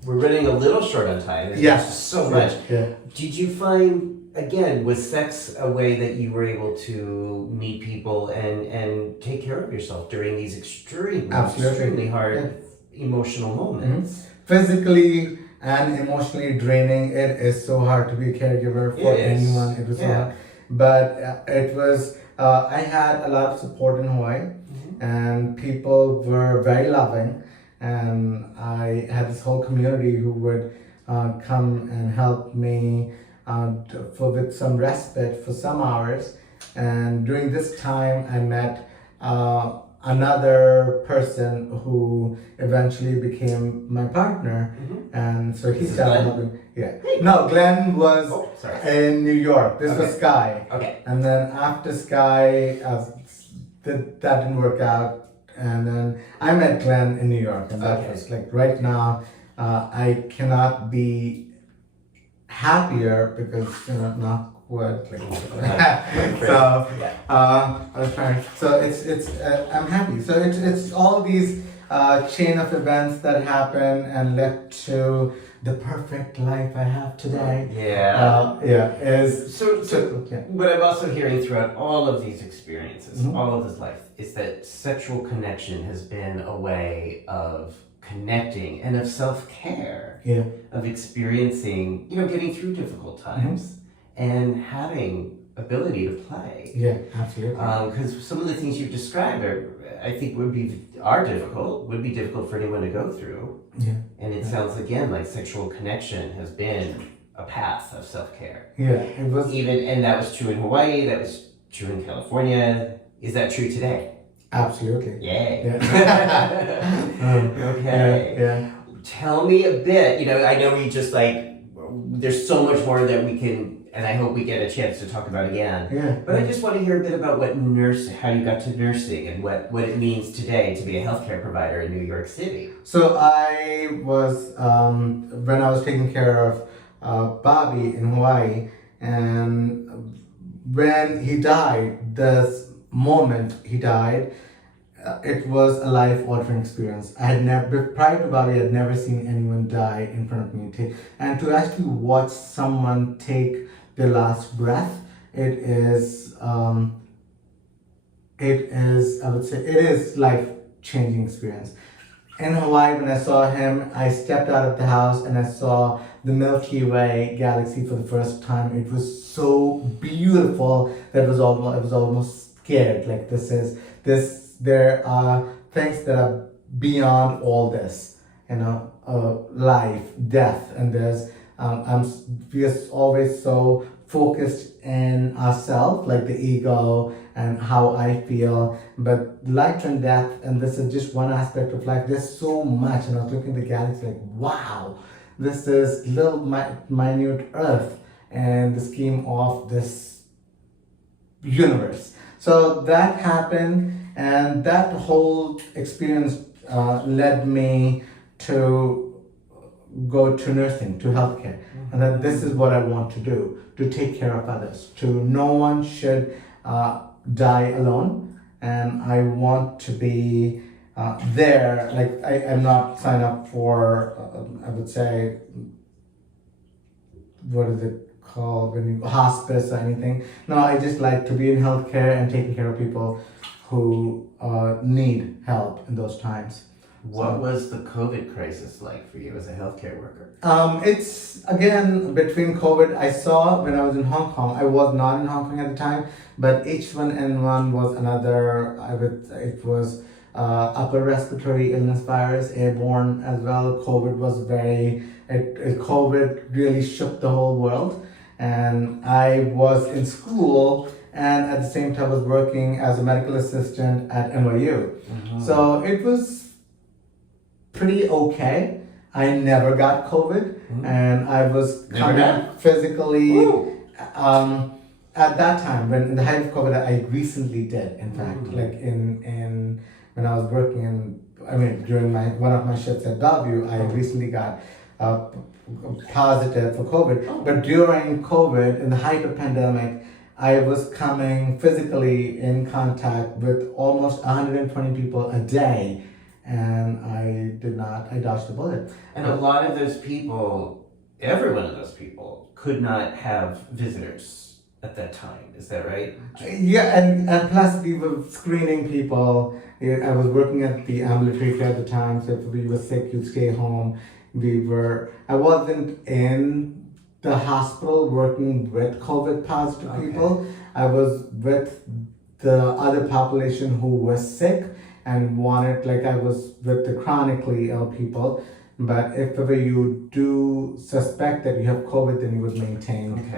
We're running a little short on time. There's Yeah. just so much. Yeah. Did you find, again, was sex a way that you were able to meet people and take care of yourself during these extremely hard emotional moments? Physically and emotionally draining. It is so hard to be a caregiver for anyone. It was so hard. But it was, I had a lot of support in Hawaii, and people were very loving. And I had this whole community who would come and help me with some respite for some hours. And during this time, I met another person who eventually became my partner, and so he started helping. Yeah. No, Glenn was in New York. This was Sky. Okay. And then after Sky, that didn't work out, and then I met Glenn in New York, and that was like right now. I cannot be happier because not what like so I was trying. So it's I'm happy. So it's all these chain of events that happen and led to the perfect life I have today. What I'm also hearing throughout all of these experiences, all of this life, is that sexual connection has been a way of connecting and of self-care, of experiencing, getting through difficult times and having ability to play. Yeah, absolutely. Because some of the things you've described I think would be difficult for anyone to go through. Yeah. And it sounds again like sexual connection has been a path of self-care. Yeah, it was. And that was true in Hawaii, that was true in California. Is that true today? Absolutely. Yay. Yeah. Okay. Yeah. Tell me a bit, I know we just there's so much more that we can, and I hope we get a chance to talk about again. Yeah. But I just want to hear a bit about how you got to nursing and what it means today to be a healthcare provider in New York City. So I was, when I was taking care of Bobby in Hawaii, and when he died, this moment he died, it was a life-altering experience. I had never, prior to Bobby, I had never seen anyone die in front of me. And to actually watch someone take their last breath, it is, I would say, it is life-changing experience. In Hawaii, when I saw him, I stepped out of the house and I saw the Milky Way galaxy for the first time. It was so beautiful that I was almost scared. Like there are things that are beyond all this, life, death, and there's we are always so focused in ourselves, like the ego and how I feel, but life and death, and this is just one aspect of life. There's so much, and I was looking at the galaxy like, wow, this is little minute Earth and the scheme of this universe. So that happened. And that whole experience led me to go to nursing, to healthcare. And that this is what I want to do, to take care of others. No one should die alone. And I want to be there. Like I'm not signed up for, I would say, what is it called, when you hospice or anything. No, I just like to be in healthcare and taking care of people who need help in those times. What was the COVID crisis like for you as a healthcare worker? It's, again, between COVID, I saw when I was in Hong Kong, I was not in Hong Kong at the time, but H1N1 was another, it was upper respiratory illness virus, airborne as well. COVID was COVID really shook the whole world. And I was in school, and at the same time was working as a medical assistant at NYU. So it was pretty okay. I never got COVID, and I was coming physically. At that time, when in the height of COVID, I recently did. In fact, like in when I was working during one of my shifts at Bellevue, I recently got positive for COVID. But during COVID, in the height of pandemic, I was coming physically in contact with almost 120 people a day, and I dodged the bullet. And a lot of those people, every one of those people, could not have visitors at that time. Is that right? Yeah, and plus we were screening people. I was working at the ambulatory care at the time, so if we were sick, you'd stay home. I wasn't in the hospital working with COVID positive people. I was with the other population who was sick and I was with the chronically ill people. But if ever you do suspect that you have COVID, then you would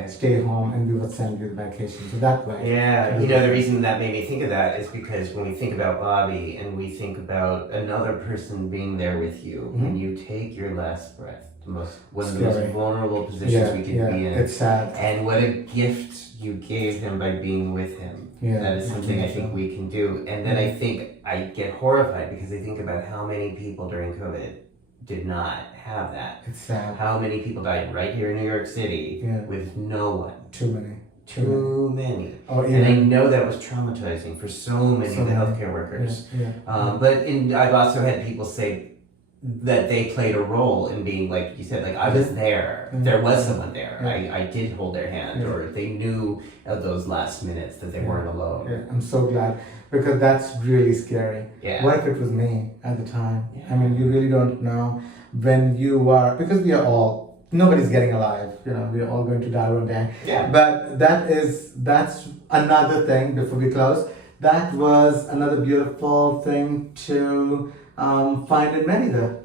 stay home, and we would send you the medication. So that way. Yeah, the reason that made me think of that is because when we think about Bobby and we think about another person being there with you, when you take your last breath, one of the most vulnerable positions we could be in. It's sad. And what a gift you gave him by being with him. That is something I think we can do. And then I think I get horrified because I think about how many people during COVID did not have that. It's sad. How many people died right here in New York City with no one. Too many. Too many. Oh, yeah. And I know that was traumatizing for so many of the healthcare workers. But I've also had people say that they played a role in being, like you said, like I was there. There was someone there. I did hold their hand, or they knew at those last minutes that they weren't alone. Yeah, I'm so glad, because that's really scary. What if it was me at the time? I mean, you really don't know when you are, because nobody's getting alive. We're all going to die one day. But that's another thing before we close. That was another beautiful thing to find in Merida.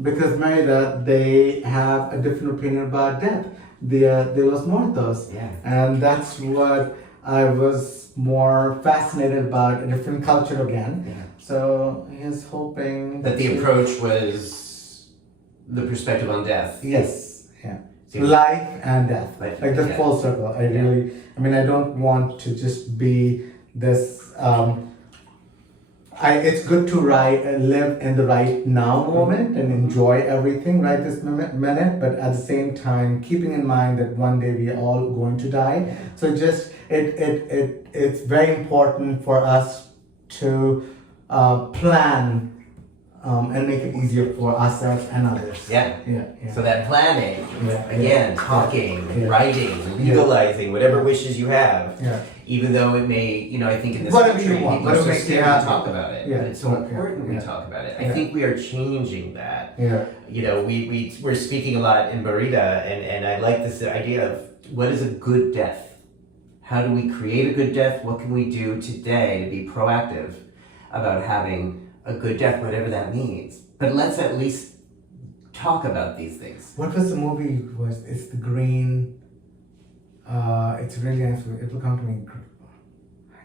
Because Merida, they have a different opinion about death. They're Los Muertos. And that's what I was more fascinated about, a different culture again. So he's hoping that the approach was the perspective on death. Life and death. Like the full circle. I don't want to just be this it's good to live in the right now moment and enjoy everything right this minute, but at the same time keeping in mind that one day we are all going to die. So it's very important for us to plan and make it easier for ourselves and others. So that planning, again, talking, writing, legalizing whatever wishes you have. Even though it may, I think in this country people are so scared to talk about it, but it's so important we talk about it. I think we are changing that. We're speaking a lot in Merida, and I like this idea of what is a good death? How do we create a good death? What can we do today to be proactive about having a good death, whatever that means? But let's at least talk about these things. What was the movie? It's the green. It's really nice. It will come to me.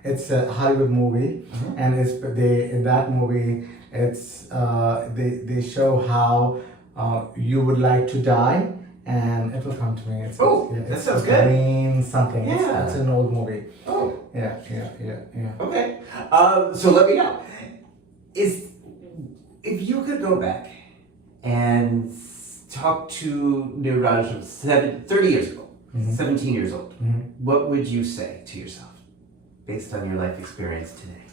It's a Hollywood movie, and in that movie, it's they show how you would like to die, and it will come to me. That sounds good. Green something. It's an old movie. Yeah. Okay. So let me know. If you could go back and talk to Neeraj 30 years ago, 17 years old, what would you say to yourself based on your life experience today?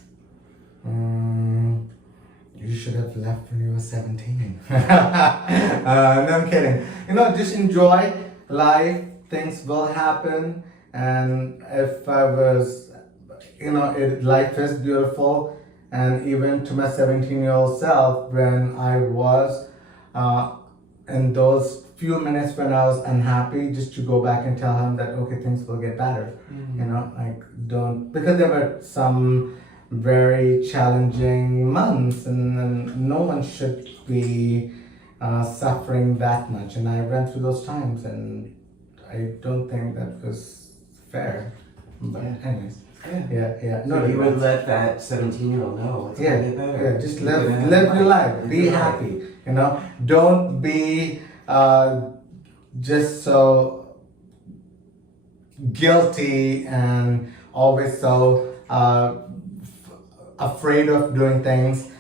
You should have left when you were 17. No, I'm kidding. Just enjoy life. Things will happen. And if I was, life is beautiful. And even to my 17-year-old self, when I was in those few minutes when I was unhappy, just to go back and tell him that, okay, things will get better. Because there were some very challenging months, and no one should be suffering that much. And I went through those times, and I don't think that was fair. But anyways. No, you would let that 17-year-old know it's gonna get better. Just live your life. Be happy. Don't be just so guilty and always so afraid of doing things.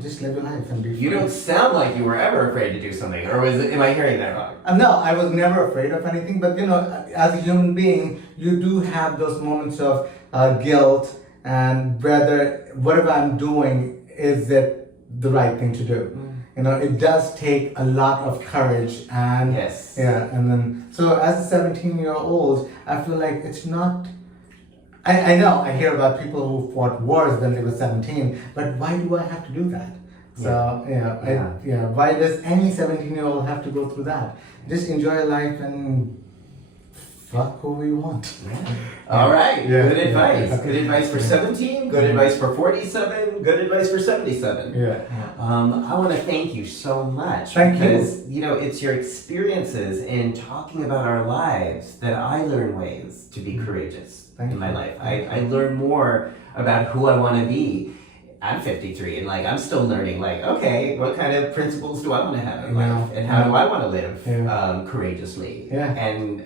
just live your life and be free. You don't sound like you were ever afraid to do something, or am I hearing that wrong? No, I was never afraid of anything, but as a human being, you do have those moments of guilt and whether whatever I'm doing, is it the right thing to do? It does take a lot of courage and yes. Yeah, and then so as a 17-year-old, I feel like it's not. I know I hear about people who fought wars when they were 17, but why do I have to do that? So why does any 17-year-old have to go through that? Just enjoy life and fuck who we want. All right, Yeah. good advice. Good advice for 17, good advice for 47, good advice for 77. I want to thank you so much. Thank you. Because, it's your experiences in talking about our lives that I learn ways to be courageous in my life. I learn more about who I want to be. I'm 53 and I'm still learning okay, what kind of principles do I want to have in life and how do I want to live courageously? And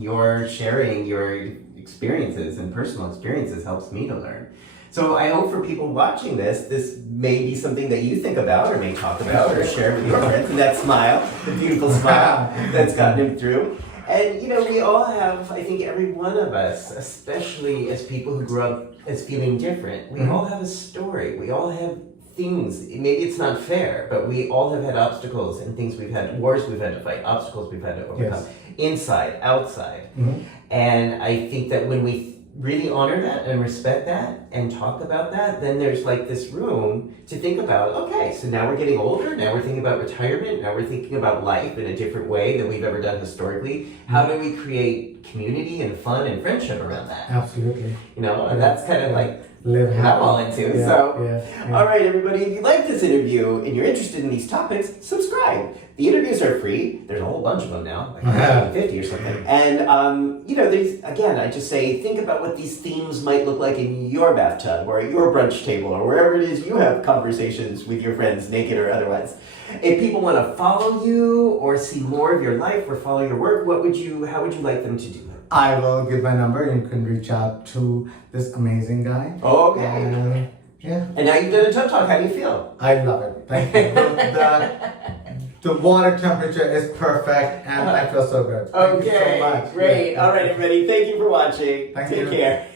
you're sharing your experiences and personal experiences helps me to learn. So I hope for people watching this may be something that you think about or may talk about or share with your friends. And that smile, the beautiful smile that's gotten him through. And we all have, I think every one of us, especially as people who grew up as feeling different, we all have a story. We all have things. Maybe it's not fair, but we all have had obstacles and things we've had, wars we've had to fight, obstacles we've had to overcome, inside, outside. And I think that when we really honor that and respect that and talk about that, then there's this room to think about, okay, so now we're getting older, now we're thinking about retirement, now we're thinking about life in a different way than we've ever done historically. How do we create community and fun and friendship around that? Absolutely. And that's kind of live what I'm all into. All right, everybody, if you like this interview and you're interested in these topics, subscribe. The interviews are free. There's a whole bunch of them now, 50 or something. And, I just say, think about what these themes might look like in your bathtub or at your brunch table or wherever it is you have conversations with your friends, naked or otherwise. If people want to follow you or see more of your life or follow your work, how would you like them to do that? I will give my number and you can reach out to this amazing guy. Okay. And now you've done a TED Talk. How do you feel? I love it. Thank you. The water temperature is perfect and I feel so good. Thank you so much. Great. All right, everybody. Thank you for watching. Thank Take you. care.